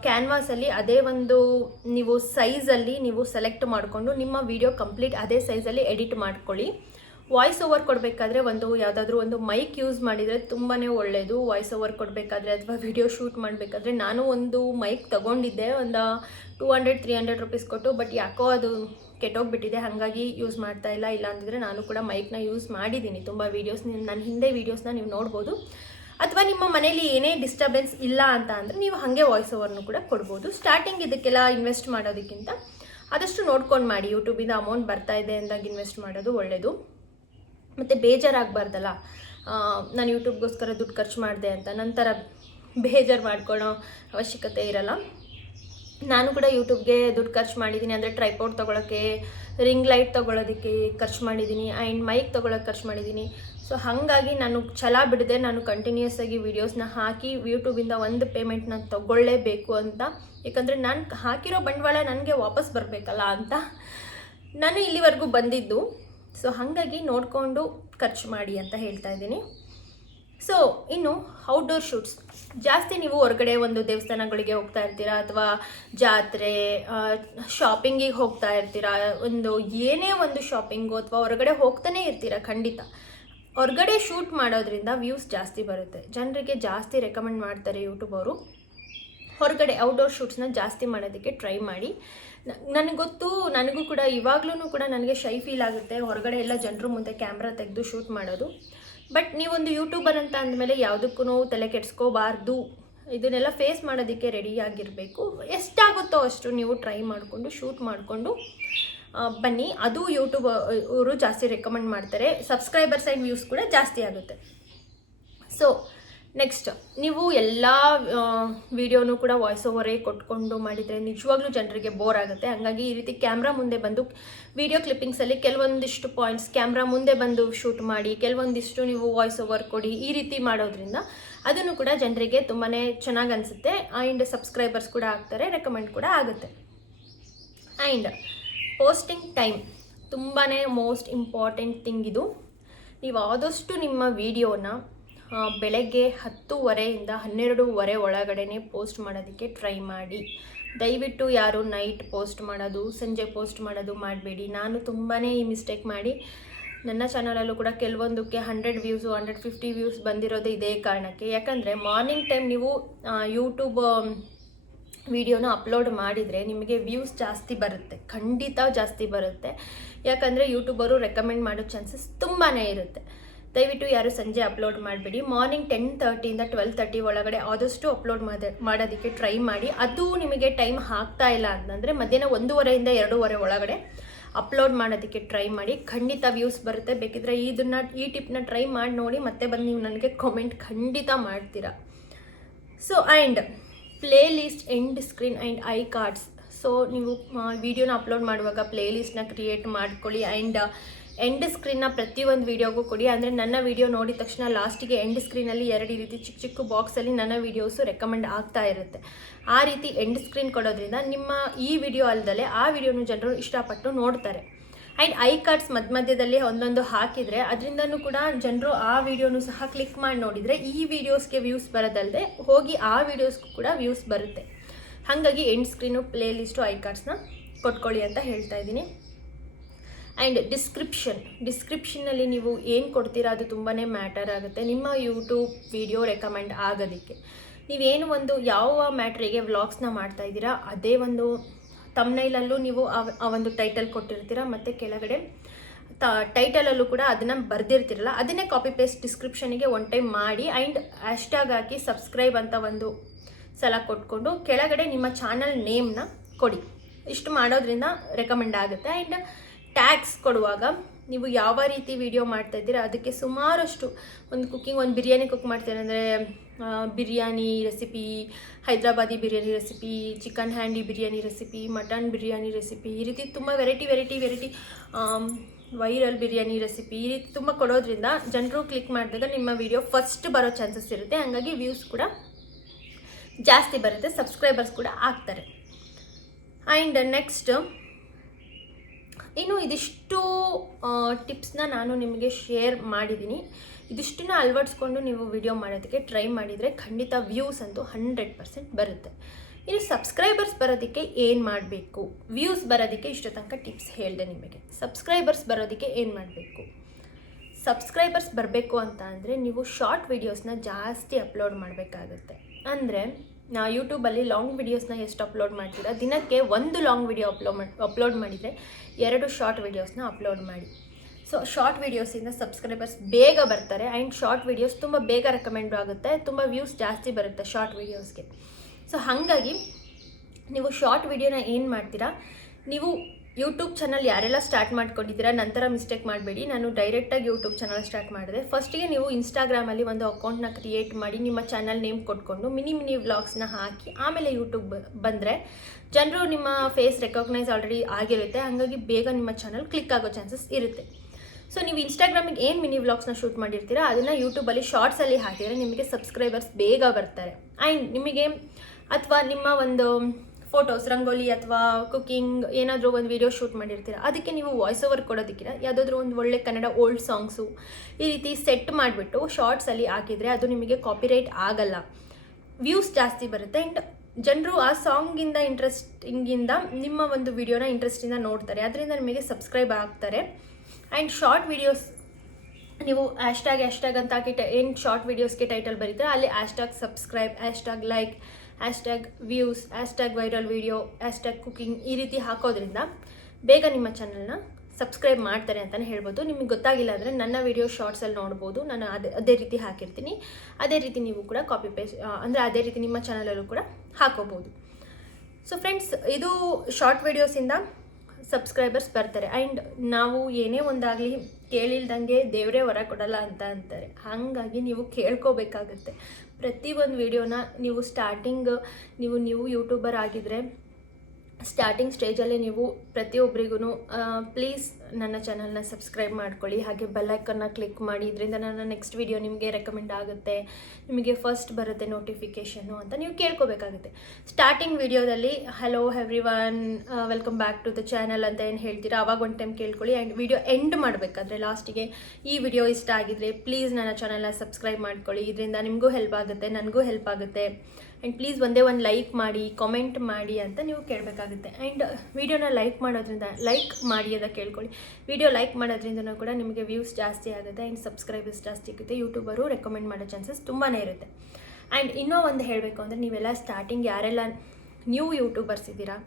ಕ್ಯಾನ್ವಾಸಲ್ಲಿ ಅದೇ ಒಂದು ನೀವು ಸೈಜಲ್ಲಿ ನೀವು ಸೆಲೆಕ್ಟ್ ಮಾಡಿಕೊಂಡು ನಿಮ್ಮ ವಿಡಿಯೋ ಕಂಪ್ಲೀಟ್ ಅದೇ ಸೈಜಲ್ಲಿ ಎಡಿಟ್ ಮಾಡ್ಕೊಳ್ಳಿ. ವಾಯ್ಸ್ ಓವರ್ ಕೊಡಬೇಕಾದ್ರೆ ಒಂದು ಯಾವುದಾದ್ರೂ ಒಂದು ಮೈಕ್ ಯೂಸ್ ಮಾಡಿದರೆ ತುಂಬಾ ಒಳ್ಳೆಯದು ವಾಯ್ಸ್ ಓವರ್ ಕೊಡಬೇಕಾದ್ರೆ ಅಥವಾ ವಿಡಿಯೋ ಶೂಟ್ ಮಾಡಬೇಕಾದ್ರೆ ನಾನು ಒಂದು ಮೈಕ್ ತಗೊಂಡಿದ್ದೆ. ಒಂದು two hundred three hundred rupees ಕೊಟ್ಟು ಬಟ್ ಯಾಕೋ ಅದು ಕೆಟ್ಟೋಗ್ಬಿಟ್ಟಿದೆ. ಹಾಗಾಗಿ ಯೂಸ್ ಮಾಡ್ತಾ ಇಲ್ಲ. ಇಲ್ಲ ಅಂದಿದ್ರೆ ನಾನು ಕೂಡ ಮೈಕ್ನ ಯೂಸ್ ಮಾಡಿದ್ದೀನಿ. ತುಂಬ ವೀಡಿಯೋಸ್ ನನ್ನ ಹಿಂದೆ ವೀಡಿಯೋಸ್ನ ನೀವು ನೋಡ್ಬೋದು. ಅಥವಾ ನಿಮ್ಮ ಮನೇಲಿ ಏನೇ ಡಿಸ್ಟರ್ಬೆನ್ಸ್ ಇಲ್ಲ ಅಂತ ಅಂದರೆ ನೀವು ಹಾಗೆ ವಾಯ್ಸ್ ಓವರ್ನು ಕೂಡ ಕೊಡ್ಬೋದು. ಸ್ಟಾರ್ಟಿಂಗ್ ಇದಕ್ಕೆಲ್ಲ ಇನ್ವೆಸ್ಟ್ ಮಾಡೋದಕ್ಕಿಂತ ಆದಷ್ಟು ನೋಡ್ಕೊಂಡು ಮಾಡಿ. ಯೂಟ್ಯೂಬಿಂದ ಅಮೌಂಟ್ ಬರ್ತಾ ಇದೆ ಅಂದಾಗ ಇನ್ವೆಸ್ಟ್ ಮಾಡೋದು ಒಳ್ಳೆಯದು ಮತ್ತು ಬೇಜಾರಾಗಬಾರ್ದಲ್ಲ? ನಾನು ಯೂಟ್ಯೂಬ್ಗೋಸ್ಕರ ದುಡ್ಡು ಖರ್ಚು ಮಾಡಿದೆ ಅಂತ, ನಂತರ ಬೇಜಾರು ಮಾಡ್ಕೊಳ್ಳೋ ಅವಶ್ಯಕತೆ ಇರಲ್ಲ. ನಾನು ಕೂಡ ಯೂಟ್ಯೂಬ್ಗೆ ದುಡ್ಡು ಖರ್ಚು ಮಾಡಿದ್ದೀನಿ, ಅಂದರೆ ಟ್ರೈಪೋರ್ಟ್ ತೊಗೊಳಕ್ಕೆ, ರಿಂಗ್ ಲೈಟ್ ತೊಗೊಳೋದಕ್ಕೆ ಖರ್ಚು ಮಾಡಿದ್ದೀನಿ, ಆ್ಯಂಡ್ ಮೈಕ್ ತೊಗೊಳಕ್ಕೆ ಖರ್ಚು ಮಾಡಿದ್ದೀನಿ. ಸೊ, ಹಾಗಾಗಿ ನಾನು ಛಲ ಬಿಡದೆ ನಾನು ಕಂಟಿನ್ಯೂಸ್ ಆಗಿ ವೀಡಿಯೋಸ್ನ ಹಾಕಿ ಯೂಟ್ಯೂಬಿಂದ ಒಂದು ಪೇಮೆಂಟ್ನ ತೊಗೊಳ್ಳೇಬೇಕು ಅಂತ. ಯಾಕಂದರೆ ನಾನು ಹಾಕಿರೋ ಬಂಡವಾಳ ನನಗೆ ವಾಪಸ್ ಬರಬೇಕಲ್ಲ ಅಂತ. ನಾನು ಇಲ್ಲಿವರೆಗೂ ಬಂದಿದ್ದು. ಸೊ ಹಾಗಾಗಿ ನೋಡಿಕೊಂಡು ಖರ್ಚು ಮಾಡಿ ಅಂತ ಹೇಳ್ತಾ ಇದ್ದೀನಿ. ಸೊ ಇನ್ನು ಔಟ್ಡೋರ್ ಶೂಟ್ಸ್ ಜಾಸ್ತಿ ನೀವು ಹೊರಗಡೆ ಒಂದು ದೇವಸ್ಥಾನಗಳಿಗೆ ಹೋಗ್ತಾ ಇರ್ತೀರಾ ಅಥವಾ ಜಾತ್ರೆ ಶಾಪಿಂಗಿಗೆ ಹೋಗ್ತಾ ಇರ್ತೀರಾ? ಒಂದು ಏನೇ ಒಂದು ಶಾಪಿಂಗು ಅಥವಾ ಹೊರಗಡೆ ಹೋಗ್ತಾನೆ ಇರ್ತೀರಾ ಖಂಡಿತ. ಹೊರಗಡೆ ಶೂಟ್ ಮಾಡೋದ್ರಿಂದ ವ್ಯೂಸ್ ಜಾಸ್ತಿ ಬರುತ್ತೆ. ಜನರಿಗೆ ಜಾಸ್ತಿ ರೆಕಮೆಂಡ್ ಮಾಡ್ತಾರೆ ಯೂಟ್ಯೂಬ್ ಅವರು. ಹೊರಗಡೆ ಔಟ್ಡೋರ್ ಶೂಟ್ಸ್ನ ಜಾಸ್ತಿ ಮಾಡೋದಕ್ಕೆ ಟ್ರೈ ಮಾಡಿ. ನನಗೆ ಗೊತ್ತು, ನನಗೂ ಕೂಡ ಇವಾಗ್ಲೂ ಕೂಡ ನನಗೆ ಶೈ ಫೀಲ್ ಆಗುತ್ತೆ. ಹೊರಗಡೆ ಎಲ್ಲ ಜನರು ಮುಂದೆ ಕ್ಯಾಮ್ರಾ ತೆಗೆದು ಶೂಟ್ ಮಾಡೋದು. ಬಟ್ ನೀವೊಂದು ಯೂಟ್ಯೂಬರ್ ಅಂತ ಅಂದಮೇಲೆ ಯಾವುದಕ್ಕೂ ತಲೆ ಕೆಡಿಸ್ಕೋಬಾರ್ದು. ಇದನ್ನೆಲ್ಲ ಫೇಸ್ ಮಾಡೋದಕ್ಕೆ ರೆಡಿಯಾಗಿರಬೇಕು ಎಷ್ಟಾಗುತ್ತೋ ಅಷ್ಟು ನೀವು ಟ್ರೈ ಮಾಡಿಕೊಂಡು ಶೂಟ್ ಮಾಡಿಕೊಂಡು ಬನ್ನಿ. ಅದು ಯೂಟ್ಯೂಬ್ ಅವರು ಜಾಸ್ತಿ ರೆಕಮೆಂಡ್ ಮಾಡ್ತಾರೆ. ಸಬ್ಸ್ಕ್ರೈಬರ್ಸ್ ಆ್ಯಂಡ್ ವ್ಯೂಸ್ ಕೂಡ ಜಾಸ್ತಿ ಆಗುತ್ತೆ. ಸೊ ನೆಕ್ಸ್ಟ್ ನೀವು ಎಲ್ಲ ವಿಡಿಯೋನು ಕೂಡ ವಾಯ್ಸ್ ಓವರೇ ಕೊಟ್ಕೊಂಡು ಮಾಡಿದರೆ ನಿಜವಾಗ್ಲೂ ಜನರಿಗೆ ಬೋರ್ ಆಗುತ್ತೆ. ಹಾಗಾಗಿ ಈ ರೀತಿ ಕ್ಯಾಮ್ರಾ ಮುಂದೆ ಬಂದು ವಿಡಿಯೋ ಕ್ಲಿಪ್ಪಿಂಗ್ಸಲ್ಲಿ ಕೆಲವೊಂದಿಷ್ಟು ಪಾಯಿಂಟ್ಸ್ ಕ್ಯಾಮ್ರಾ ಮುಂದೆ ಬಂದು ಶೂಟ್ ಮಾಡಿ, ಕೆಲವೊಂದಿಷ್ಟು ನೀವು ವಾಯ್ಸ್ ಓವರ್ ಕೊಡಿ ಈ ರೀತಿ ಮಾಡೋದ್ರಿಂದ ಅದನ್ನು ಕೂಡ ಜನರಿಗೆ ತುಂಬಾ ಚೆನ್ನಾಗಿ ಅನಿಸುತ್ತೆ. ಆ್ಯಂಡ್ ಸಬ್ಸ್ಕ್ರೈಬರ್ಸ್ ಕೂಡ ಆಗ್ತಾರೆ ರೆಕಮೆಂಡ್ ಕೂಡ ಆಗುತ್ತೆ. ಆ್ಯಂಡ್ ಪೋಸ್ಟಿಂಗ್ ಟೈಮ್ ತುಂಬಾ ಮೋಸ್ಟ್ ಇಂಪಾರ್ಟೆಂಟ್ ಥಿಂಗ್ ಇದು. ನೀವು ಆದಷ್ಟು ನಿಮ್ಮ ವಿಡಿಯೋನ ಬೆಳಗ್ಗೆ ಹತ್ತುವರೆಯಿಂದ ಹನ್ನೆರಡೂವರೆ ಒಳಗಡೆ ಪೋಸ್ಟ್ ಮಾಡೋದಕ್ಕೆ ಟ್ರೈ ಮಾಡಿ. ದಯವಿಟ್ಟು ಯಾರು ನೈಟ್ ಪೋಸ್ಟ್ ಮಾಡೋದು, ಸಂಜೆ ಪೋಸ್ಟ್ ಮಾಡೋದು ಮಾಡಬೇಡಿ. ನಾನು ತುಂಬಾ ಈ ಮಿಸ್ಟೇಕ್ ಮಾಡಿ, ನನ್ನ ಚಾನಲಲ್ಲೂ ಕೂಡ ಕೆಲವೊಂದಕ್ಕೆ hundred views, hundred fifty views ಬಂದಿರೋದು ಇದೇ ಕಾರಣಕ್ಕೆ. ಯಾಕಂದರೆ ಮಾರ್ನಿಂಗ್ ಟೈಮ್ ನೀವು ಯೂಟ್ಯೂಬ್ ವಿಡಿಯೋನ ಅಪ್ಲೋಡ್ ಮಾಡಿದರೆ ನಿಮಗೆ ವ್ಯೂಸ್ ಜಾಸ್ತಿ ಬರುತ್ತೆ, ಖಂಡಿತ ಜಾಸ್ತಿ ಬರುತ್ತೆ. ಯಾಕಂದರೆ ಯೂಟ್ಯೂಬರು ರೆಕಮೆಂಡ್ ಮಾಡೋ ಚಾನ್ಸಸ್ ತುಂಬಾ ಇರುತ್ತೆ. ದಯವಿಟ್ಟು ಯಾರು ಸಂಜೆ ಅಪ್ಲೋಡ್ ಮಾಡಬೇಡಿ. ಮಾರ್ನಿಂಗ್ ಟೆನ್ ತರ್ಟಿಯಿಂದ ಟ್ವೆಲ್ ತರ್ಟಿ ಒಳಗಡೆ ಆದಷ್ಟು ಅಪ್ಲೋಡ್ ಮಾಡ, ಮಾಡೋದಕ್ಕೆ ಟ್ರೈ ಮಾಡಿ. ಅದು ನಿಮಗೆ ಟೈಮ್ ಆಗ್ತಾ ಇಲ್ಲ ಅಂತಂದರೆ ಮಧ್ಯಾಹ್ನ ಒಂದೂವರೆಯಿಂದ ಎರಡೂವರೆ ಒಳಗಡೆ ಅಪ್ಲೋಡ್ ಮಾಡೋದಕ್ಕೆ ಟ್ರೈ ಮಾಡಿ. ಖಂಡಿತ ವ್ಯೂಸ್ ಬರುತ್ತೆ. ಬೇಕಿದ್ರೆ ಇದನ್ನ, ಈ ಟಿಪ್ನ ಟ್ರೈ ಮಾಡಿ ನೋಡಿ, ಮತ್ತೆ ಬಂದು ನೀವು ನನಗೆ ಕಾಮೆಂಟ್ ಖಂಡಿತ ಮಾಡ್ತೀರಾ. So and play list end screen and I cards so ನೀವು ವಿಡಿಯೋನ ಅಪ್ಲೋಡ್ ಮಾಡುವಾಗ ಪ್ಲೇ ಲಿಸ್ಟ್ನ ಕ್ರಿಯೇಟ್ ಮಾಡ್ಕೊಳ್ಳಿ. ಆ್ಯಂಡ್ ಎಂಡ್ ಸ್ಕ್ರೀನ್ನ ಪ್ರತಿಯೊಂದು ವೀಡಿಯೋಗೂ ಕೊಡಿ. ಅಂದರೆ ನನ್ನ ವಿಡಿಯೋ ನೋಡಿದ ತಕ್ಷಣ ಲಾಸ್ಟಿಗೆ ಎಂಡ್ ಸ್ಕ್ರೀನಲ್ಲಿ ಎರಡು ರೀತಿ ಚಿಕ್ಕ ಚಿಕ್ಕ ಬಾಕ್ಸಲ್ಲಿ ನನ್ನ ವೀಡಿಯೋಸು ರೆಕಮೆಂಡ್ ಆಗ್ತಾ ಇರುತ್ತೆ. ಆ ರೀತಿ ಎಂಡ್ ಸ್ಕ್ರೀನ್ ಕೊಡೋದ್ರಿಂದ ನಿಮ್ಮ ಈ ವಿಡಿಯೋ ಅಲ್ದಲೆ ಆ ವಿಡಿಯೋನು ಜನರು ಇಷ್ಟಪಟ್ಟು ನೋಡ್ತಾರೆ. ಆ್ಯಂಡ್ ಐ ಕಾರ್ಡ್ಸ್ ಮಧ್ಯ ಮಧ್ಯದಲ್ಲಿ ಒಂದೊಂದು ಹಾಕಿದರೆ ಅದರಿಂದನೂ ಕೂಡ ಜನರು ಆ ವಿಡಿಯೋನು ಸಹ ಕ್ಲಿಕ್ ಮಾಡಿ ನೋಡಿದರೆ ಈ ವಿಡಿಯೋಸ್ಗೆ ವ್ಯೂಸ್ ಬರೋದಲ್ಲದೆ ಹೋಗಿ ಆ ವಿಡಿಯೋಸ್ಗೂ ಕೂಡ ವ್ಯೂಸ್ ಬರುತ್ತೆ. ಹಾಗಾಗಿ end screen playlist I ಕಾರ್ಡ್ಸ್ನ ಕೊಟ್ಕೊಳ್ಳಿ ಅಂತ ಹೇಳ್ತಾ ಇದ್ದೀನಿ. ಆ್ಯಂಡ್ ಡಿಸ್ಕ್ರಿಪ್ಷನ್ ಡಿಸ್ಕ್ರಿಪ್ಷನ್ನಲ್ಲಿ ನೀವು ಏನು ಕೊಡ್ತೀರಾ ಅದು ತುಂಬಾ ಮ್ಯಾಟರ್ ಆಗುತ್ತೆ. ನಿಮ್ಮ ಯೂಟ್ಯೂಬ್ ವಿಡಿಯೋ ರೆಕಮೆಂಡ್ ಆಗೋದಕ್ಕೆ. ನೀವೇನು ಒಂದು ಯಾವ ಮ್ಯಾಟ್ರಿಗೆ ವ್ಲಾಗ್ಸ್ನ ಮಾಡ್ತಾ ಇದ್ದೀರಾ, ಅದೇ ಒಂದು ತಮ್ನೈಲಲ್ಲೂ ನೀವು ಆ ಒಂದು ಟೈಟಲ್ ಕೊಟ್ಟಿರ್ತೀರ, ಮತ್ತು ಕೆಳಗಡೆ ತ ಟೈಟಲಲ್ಲೂ ಕೂಡ ಅದನ್ನು ಬರೆದಿರ್ತಿರಲ್ಲ, ಅದನ್ನೇ ಕಾಪಿ ಪೇಸ್ಟ್ ಡಿಸ್ಕ್ರಿಪ್ಷನಿಗೆ ಒನ್ ಟೈಮ್ ಮಾಡಿ ಆ್ಯಂಡ್ ಹ್ಯಾಶ್ಟ್ಯಾಗ್ ಹಾಕಿ ಸಬ್ಸ್ಕ್ರೈಬ್ ಅಂತ ಒಂದು ಸಲ ಕೊಟ್ಕೊಂಡು ಕೆಳಗಡೆ ನಿಮ್ಮ ಚಾನಲ್ ನೇಮ್ನ ಕೊಡಿ. ಇಷ್ಟು ಮಾಡೋದ್ರಿಂದ ರೆಕಮೆಂಡ್ ಆಗುತ್ತೆ. ಆ್ಯಂಡ್ ಟ್ಯಾಗ್ಸ್ ಕೊಡುವಾಗ ನೀವು ಯಾವ ರೀತಿ ವಿಡಿಯೋ ಮಾಡ್ತಾ ಇದ್ದೀರಾ, ಅದಕ್ಕೆ ಸುಮಾರಷ್ಟು ಒಂದು ಕುಕ್ಕಿಂಗ್ ಒಂದು ಬಿರಿಯಾನಿ ಕುಕ್ ಮಾಡ್ತೇನೆ. ಅಂದರೆ biryani recipe Hyderabadi biryani recipe chicken handi biryani recipe mutton biryani recipe ಈ ರೀತಿ ತುಂಬ variety variety variety viral biryani recipe ಈ ರೀತಿ ತುಂಬ ಕೊಡೋದ್ರಿಂದ ಜನರು ಕ್ಲಿಕ್ ಮಾಡಿದಾಗ ನಿಮ್ಮ ವಿಡಿಯೋ ಫಸ್ಟ್ ಬರೋ ಚಾನ್ಸಸ್ ಇರುತ್ತೆ. ಹಾಗಾಗಿ ವ್ಯೂಸ್ ಕೂಡ ಜಾಸ್ತಿ ಬರುತ್ತೆ ಸಬ್ಸ್ಕ್ರೈಬರ್ಸ್ ಕೂಡ ಆಗ್ತಾರೆ. ಆ್ಯಂಡ್ ನೆಕ್ಸ್ಟ್ ಇನ್ನು ಇದಿಷ್ಟು ಟಿಪ್ಸ್ನ ನಾನು ನಿಮಗೆ ಶೇರ್ ಮಾಡಿದ್ದೀನಿ. ಇದಿಷ್ಟನ್ನ ಅಳವಡಿಸ್ಕೊಂಡು ನೀವು ವಿಡಿಯೋ ಮಾಡೋದಕ್ಕೆ ಟ್ರೈ ಮಾಡಿದರೆ ಖಂಡಿತ ವ್ಯೂಸ್ ಅಂತೂ ಹಂಡ್ರೆಡ್ ಪರ್ಸೆಂಟ್ ಬರುತ್ತೆ. ಇನ್ನು ಸಬ್ಸ್ಕ್ರೈಬರ್ಸ್ ಬರೋದಕ್ಕೆ ಏನು ಮಾಡಬೇಕು? ವ್ಯೂಸ್ ಬರೋದಕ್ಕೆ ಇಷ್ಟು ತನಕ ಟಿಪ್ಸ್ ಹೇಳಿದೆ ನಿಮಗೆ. ಸಬ್ಸ್ಕ್ರೈಬರ್ಸ್ ಬರೋದಕ್ಕೆ ಏನು ಮಾಡಬೇಕು? ಸಬ್ಸ್ಕ್ರೈಬರ್ಸ್ ಬರಬೇಕು ಅಂತ ಅಂದರೆ ನೀವು ಶಾರ್ಟ್ ವೀಡಿಯೋಸ್ನ ಜಾಸ್ತಿ ಅಪ್ಲೋಡ್ ಮಾಡಬೇಕಾಗುತ್ತೆ. ಅಂದರೆ ನಾ ಯೂಟ್ಯೂಬಲ್ಲಿ ಲಾಂಗ್ ವೀಡಿಯೋಸ್ನ ಎಷ್ಟು ಅಪ್ಲೋಡ್ ಮಾಡ್ತೀರಾ? ದಿನಕ್ಕೆ ಒಂದು ಲಾಂಗ್ ವೀಡಿಯೋ ಅಪ್ಲೋಡ್ ಮಾಡಿ ಅಪ್ಲೋಡ್ ಮಾಡಿದರೆ ಎರಡು ಶಾರ್ಟ್ ವೀಡಿಯೋಸ್ನ ಅಪ್ಲೋಡ್ ಮಾಡಿ. ಸೊ, ಶಾರ್ಟ್ ವೀಡಿಯೋಸಿಂದ ಸಬ್ಸ್ಕ್ರೈಬರ್ಸ್ ಬೇಗ ಬರ್ತಾರೆ. ಆ್ಯಂಡ್ ಶಾರ್ಟ್ ವೀಡಿಯೋಸ್ ತುಂಬ ಬೇಗ ರೆಕಮೆಂಡ್ ಆಗುತ್ತೆ. ತುಂಬ ವ್ಯೂಸ್ ಜಾಸ್ತಿ ಬರುತ್ತೆ ಶಾರ್ಟ್ ವೀಡಿಯೋಸ್ಗೆ. ಸೊ, ಹಾಗಾಗಿ ನೀವು ಶಾರ್ಟ್ ವಿಡಿಯೋನ ಏನು ಮಾಡ್ತೀರಾ? ನೀವು ಯೂಟ್ಯೂಬ್ ಚಾನಲ್ ಯಾರೆಲ್ಲ ಸ್ಟಾರ್ಟ್ ಮಾಡ್ಕೊಂಡಿದ್ದೀರಾ, ನಂತರ ಮಿಸ್ಟೇಕ್ ಮಾಡಬೇಡಿ. ನಾನು ಡೈರೆಕ್ಟಾಗಿ ಯೂಟ್ಯೂಬ್ ಚಾನಲ್ ಸ್ಟಾರ್ಟ್ ಮಾಡಿದೆ. ಫಸ್ಟಿಗೆ ನೀವು ಇನ್ಸ್ಟಾಗ್ರಾಮಲ್ಲಿ ಒಂದು ಅಕೌಂಟ್ನ ಕ್ರಿಯೇಟ್ ಮಾಡಿ, ನಿಮ್ಮ ಚಾನಲ್ ನೇಮ್ ಕೊಟ್ಕೊಂಡು, ಮಿನಿ ಮಿನಿ ವ್ಲಾಗ್ಸ್ನ ಹಾಕಿ, ಆಮೇಲೆ ಯೂಟ್ಯೂಬ್ ಬಂದರೆ ಜನರು ನಿಮ್ಮ ಫೇಸ್ ರೆಕಗ್ನೈಸ್ ಆಲ್ರೆಡಿ ಆಗಿರುತ್ತೆ. ಹಾಗಾಗಿ ಬೇಗ ನಿಮ್ಮ ಚಾನಲ್ ಕ್ಲಿಕ್ ಆಗೋ ಚಾನ್ಸಸ್ ಇರುತ್ತೆ. ಸೊ ನೀವು ಇನ್ಸ್ಟಾಗ್ರಾಮಿಗೆ ಏನು ಮಿನಿ ವ್ಲಾಗ್ಸ್ನ ಶೂಟ್ ಮಾಡಿರ್ತೀರಾ, ಅದನ್ನು ಯೂಟ್ಯೂಬಲ್ಲಿ ಶಾರ್ಟ್ಸಲ್ಲಿ ಹಾಕಿದರೆ ನಿಮಗೆ ಸಬ್ಸ್ಕ್ರೈಬರ್ಸ್ ಬೇಗ ಬರ್ತಾರೆ. ಆ್ಯಂಡ್ ನಿಮಗೆ, ಅಥವಾ ನಿಮ್ಮ ಒಂದು ಫೋಟೋಸ್ ರಂಗೋಲಿ ಅಥವಾ ಕುಕಿಂಗ್ ಏನಾದರೂ ಒಂದು ವಿಡಿಯೋ ಶೂಟ್ ಮಾಡಿರ್ತೀರ? ಅದಕ್ಕೆ ನೀವು ವಾಯ್ಸ್ ಓವರ್ ಕೊಡೋದಕ್ಕಿಂತ ಯಾವುದಾದ್ರೂ ಒಂದು ಒಳ್ಳೆ ಕನ್ನಡ ಓಲ್ಡ್ ಸಾಂಗ್ಸು ಈ ರೀತಿ ಸೆಟ್ ಮಾಡಿಬಿಟ್ಟು ಶಾರ್ಟ್ಸಲ್ಲಿ ಹಾಕಿದರೆ ಅದು ನಿಮಗೆ ಕಾಪಿರೈಟ್ ಆಗಲ್ಲ. ವ್ಯೂಸ್ ಜಾಸ್ತಿ ಬರುತ್ತೆ. ಆ್ಯಂಡ್ ಜನರು ಆ ಸಾಂಗಿಂದ ಇಂಟ್ರೆಸ್ಟಿಂಗಿಂದ ನಿಮ್ಮ ಒಂದು ವಿಡಿಯೋನ ಇಂಟ್ರೆಸ್ಟಿಂದ ನೋಡ್ತಾರೆ. ಅದರಿಂದ ನಿಮಗೆ ಸಬ್ಸ್ಕ್ರೈಬ್ ಆಗ್ತಾರೆ. ಆ್ಯಂಡ್ ಶಾರ್ಟ್ ವಿಡಿಯೋಸ್ ನೀವು ಆ್ಯಶ್ಟ್ಯಾಗ್ ಆ್ಯಶ್ಟ್ಯಾಗ್ ಅಂತ ಹಾಕಿ ಏನು ಶಾರ್ಟ್ ವೀಡಿಯೋಸ್ಗೆ ಟೈಟಲ್ ಬರೀತಾರೆ, ಅಲ್ಲಿ hashtag subscribe hashtag like hashtag views hashtag viral video hashtag cooking ಈ ರೀತಿ ಹಾಕೋದ್ರಿಂದ ಬೇಗ ನಿಮ್ಮ ಚಾನಲ್ನ ಸಬ್ಸ್ಕ್ರೈಬ್ ಮಾಡ್ತಾರೆ ಅಂತಲೇ ಹೇಳ್ಬೋದು. ನಿಮಗೆ ಗೊತ್ತಾಗಿಲ್ಲ ಅಂದರೆ ನನ್ನ ವಿಡಿಯೋ ಶಾರ್ಟ್ಸಲ್ಲಿ ನೋಡ್ಬೋದು. ನಾನು ಅದೇ ಅದೇ ರೀತಿ ಹಾಕಿರ್ತೀನಿ. ಅದೇ ರೀತಿ ನೀವು ಕೂಡ ಕಾಪಿ ಪೇಸ್ಟ್ ಅಂದರೆ ಅದೇ ರೀತಿ ನಿಮ್ಮ ಚಾನಲಲ್ಲೂ ಕೂಡ ಹಾಕೋಬೋದು. ಸೊ ಫ್ರೆಂಡ್ಸ್ ಇದು ಶಾರ್ಟ್ ವೀಡಿಯೋಸಿಂದ ಸಬ್ಸ್ಕ್ರೈಬರ್ಸ್ ಬರ್ತಾರೆ. ಆ್ಯಂಡ್ ನಾವು ಏನೇ ಒಂದಾಗಲಿ ಕೇಳಿಲ್ದಂಗೆ ದೇವರೇ ಹೊರ ಕೊಡಲ್ಲ ಅಂತ ಅಂತಾರೆ. ಹಾಗಾಗಿ ನೀವು ಕೇಳ್ಕೋಬೇಕಾಗತ್ತೆ. ಪ್ರತಿಯೊಂದು ವಿಡಿಯೋನ ನೀವು ಸ್ಟಾರ್ಟಿಂಗ್ ನೀವು ನೀವು ಯೂಟ್ಯೂಬರ್ ಆಗಿದ್ದರೆ ಸ್ಟಾರ್ಟಿಂಗ್ ಸ್ಟೇಜಲ್ಲಿ ನೀವು ಪ್ರತಿಯೊಬ್ಬರಿಗೂ ಪ್ಲೀಸ್ ನನ್ನ ಚಾನಲ್ನ ಸಬ್ಸ್ಕ್ರೈಬ್ ಮಾಡ್ಕೊಳ್ಳಿ. ಹಾಗೆ ಬೆಲ್ಲೈಕನ್ನ ಕ್ಲಿಕ್ ಮಾಡಿ. ಇದರಿಂದ ನನ್ನ ನೆಕ್ಸ್ಟ್ ವಿಡಿಯೋ ನಿಮಗೆ ರೆಕಮೆಂಡ್ ಆಗುತ್ತೆ. ನಿಮಗೆ ಫಸ್ಟ್ ಬರುತ್ತೆ ನೋಟಿಫಿಕೇಷನ್ನು ಅಂತ ನೀವು ಕೇಳ್ಕೋಬೇಕಾಗುತ್ತೆ. ಸ್ಟಾರ್ಟಿಂಗ್ ವಿಡಿಯೋದಲ್ಲಿ hello everyone welcome back to the channel ಅಂತ ಏನು ಹೇಳ್ತೀರಾ, ಅವಾಗ ಒಂದು ಟೈಮ್ ಕೇಳ್ಕೊಳ್ಳಿ. ಆ್ಯಂಡ್ ವಿಡಿಯೋ ಎಂಡ್ ಮಾಡಬೇಕಾದ್ರೆ ಲಾಸ್ಟಿಗೆ ಈ ವಿಡಿಯೋ ಇಷ್ಟ ಆಗಿದ್ರೆ ಪ್ಲೀಸ್ ನನ್ನ ಚಾನಲ್ನ ಸಬ್ಸ್ಕ್ರೈಬ್ ಮಾಡ್ಕೊಳ್ಳಿ. ಇದರಿಂದ ನಿಮಗೂ ಹೆಲ್ಪ್ ಆಗುತ್ತೆ, ನನಗೂ ಹೆಲ್ಪ್ ಆಗುತ್ತೆ. ಆ್ಯಂಡ್ ಪ್ಲೀಸ್ ಒಂದೇ ಒಂದು ಲೈಕ್ ಮಾಡಿ ಕಾಮೆಂಟ್ ಮಾಡಿ ಅಂತ ನೀವು ಕೇಳಬೇಕಾಗುತ್ತೆ. ಆ್ಯಂಡ್ ವೀಡಿಯೋನ ಲೈಕ್ ಮಾಡೋದ್ರಿಂದ ಲೈಕ್ ಮಾಡಿ ಅದ ಕೇಳ್ಕೊಳ್ಳಿ. ವೀಡಿಯೋ ಲೈಕ್ ಮಾಡೋದ್ರಿಂದನೂ ಕೂಡ ನಿಮಗೆ ವ್ಯೂಸ್ ಜಾಸ್ತಿ ಆಗುತ್ತೆ ಆ್ಯಂಡ್ ಸಬ್ಸ್ಕ್ರೈಬರ್ಸ್ ಜಾಸ್ತಿ ಆಗುತ್ತೆ. ಯೂಟ್ಯೂಬರು ರೆಕಮೆಂಡ್ ಮಾಡೋ ಚಾನ್ಸಸ್ ತುಂಬಾ ಇರುತ್ತೆ. ಆ್ಯಂಡ್ ಇನ್ನೂ ಒಂದು ಹೇಳಬೇಕು ಅಂದರೆ ನೀವೆಲ್ಲ ಸ್ಟಾರ್ಟಿಂಗ್ ಯಾರೆಲ್ಲ ನ್ಯೂ ಯೂಟ್ಯೂಬರ್ಸ್ ಇದ್ದೀರಾ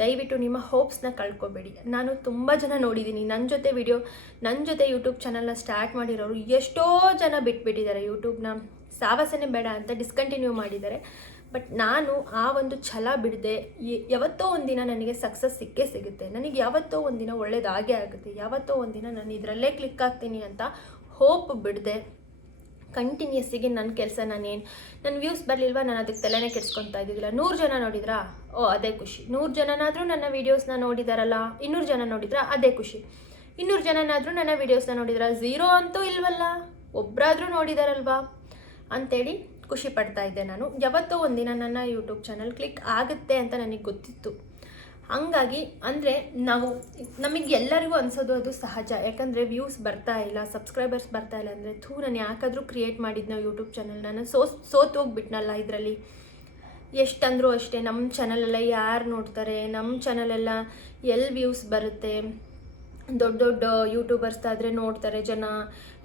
ದಯವಿಟ್ಟು ನಿಮ್ಮ ಹೋಪ್ಸ್ನ ಕಳ್ಕೊಬೇಡಿ. ನಾನು ತುಂಬ ಜನ ನೋಡಿದ್ದೀನಿ. ನನ್ನ ಜೊತೆ ವಿಡಿಯೋ ನನ್ನ ಜೊತೆ ಯೂಟ್ಯೂಬ್ ಚಾನಲ್ನ ಸ್ಟಾರ್ಟ್ ಮಾಡಿರೋರು ಎಷ್ಟೋ ಜನ ಬಿಟ್ಬಿಟ್ಟಿದ್ದಾರೆ ಯೂಟ್ಯೂಬ್ನ ಸಾವಸನೆ ಬೇಡ ಅಂತ ಡಿಸ್ಕಂಟಿನ್ಯೂ ಮಾಡಿದ್ದಾರೆ. ಬಟ್ ನಾನು ಆ ಒಂದು ಛಲ ಬಿಡದೆ. ಯಾವತ್ತೋ ಒಂದಿನ ನನಗೆ ಸಕ್ಸಸ್ ಸಿಕ್ಕೇ ಸಿಗುತ್ತೆ. ನನಗೆ ಯಾವತ್ತೋ ಒಂದಿನ ಒಳ್ಳೇದಾಗೇ ಆಗುತ್ತೆ. ಯಾವತ್ತೋ ಒಂದಿನ ನಾನು ಇದರಲ್ಲೇ ಕ್ಲಿಕ್ ಆಗ್ತೀನಿ ಅಂತ ಹೋಪ್ ಬಿಡದೆ. ಕಂಟಿನ್ಯೂಸ್ಸಿಗೆ ನನ್ನ ಕೆಲಸ ನಾನೇನು ನನ್ನ ವ್ಯೂಸ್ ಬರಲಿಲ್ವಾ? ನಾನು ಅದಕ್ಕೆ ತಲೆನೇ ಕೆಡ್ಸ್ಕೊತಾ ಇದ್ದಿದ್ದಿಲ್ಲ. ನೂರು ಜನ ನೋಡಿದ್ರಾ? ಓ, ಅದೇ ಖುಷಿ. ನೂರು ಜನನಾದರೂ ನನ್ನ ವೀಡಿಯೋಸ್ನ ನೋಡಿದಾರಲ್ಲ? ಇನ್ನೂರು ಜನ ನೋಡಿದ್ರಾ? ಅದೇ ಖುಷಿ. ಇನ್ನೂರು ಜನನಾದರೂ ನನ್ನ ವೀಡಿಯೋಸ್ನ ನೋಡಿದ್ರ? ಝೀರೋ ಅಂತೂ ಇಲ್ವಲ್ಲ? ಒಬ್ಬರಾದರೂ ನೋಡಿದಾರಲ್ವಾ? ಅಂತೇಳಿ ಖುಷಿ ಪಡ್ತಾ ಇದ್ದೆ ನಾನು. ಯಾವತ್ತೋ ಒಂದಿನ ನನ್ನ ಯೂಟ್ಯೂಬ್ ಚಾನಲ್ ಕ್ಲಿಕ್ ಆಗುತ್ತೆ ಅಂತ ನನಗೆ ಗೊತ್ತಿತ್ತು. ಹಂಗಾಗಿ ಅಂದರೆ ನಾವು ನಮಗೆ ಎಲ್ಲರಿಗೂ ಅನ್ಸೋದು ಅದು ಸಹಜ. ಯಾಕಂದರೆ ವ್ಯೂಸ್ ಬರ್ತಾ ಇಲ್ಲ ಸಬ್ಸ್ಕ್ರೈಬರ್ಸ್ ಬರ್ತಾ ಇಲ್ಲ ಅಂದರೆ ಥೂ ನಾನು ಯಾಕಾದರೂ ಕ್ರಿಯೇಟ್ ಮಾಡಿದ್ನ ಯೂಟ್ಯೂಬ್ ಚಾನಲ್ ನಾನು ಸೋ ಸೋತು ಹೋಗ್ಬಿಟ್ನಲ್ಲ ಇದರಲ್ಲಿ. ಎಷ್ಟಂದರೂ ಅಷ್ಟೇ ನಮ್ಮ ಚಾನಲೆಲ್ಲ ಯಾರು ನೋಡ್ತಾರೆ ನಮ್ಮ ಚಾನಲೆಲ್ಲ ಎಲ್ಲಿ ವ್ಯೂಸ್ ಬರುತ್ತೆ ದೊಡ್ಡ ದೊಡ್ಡ ಯೂಟ್ಯೂಬರ್ಸ್ ಆದರೆ ನೋಡ್ತಾರೆ ಜನ.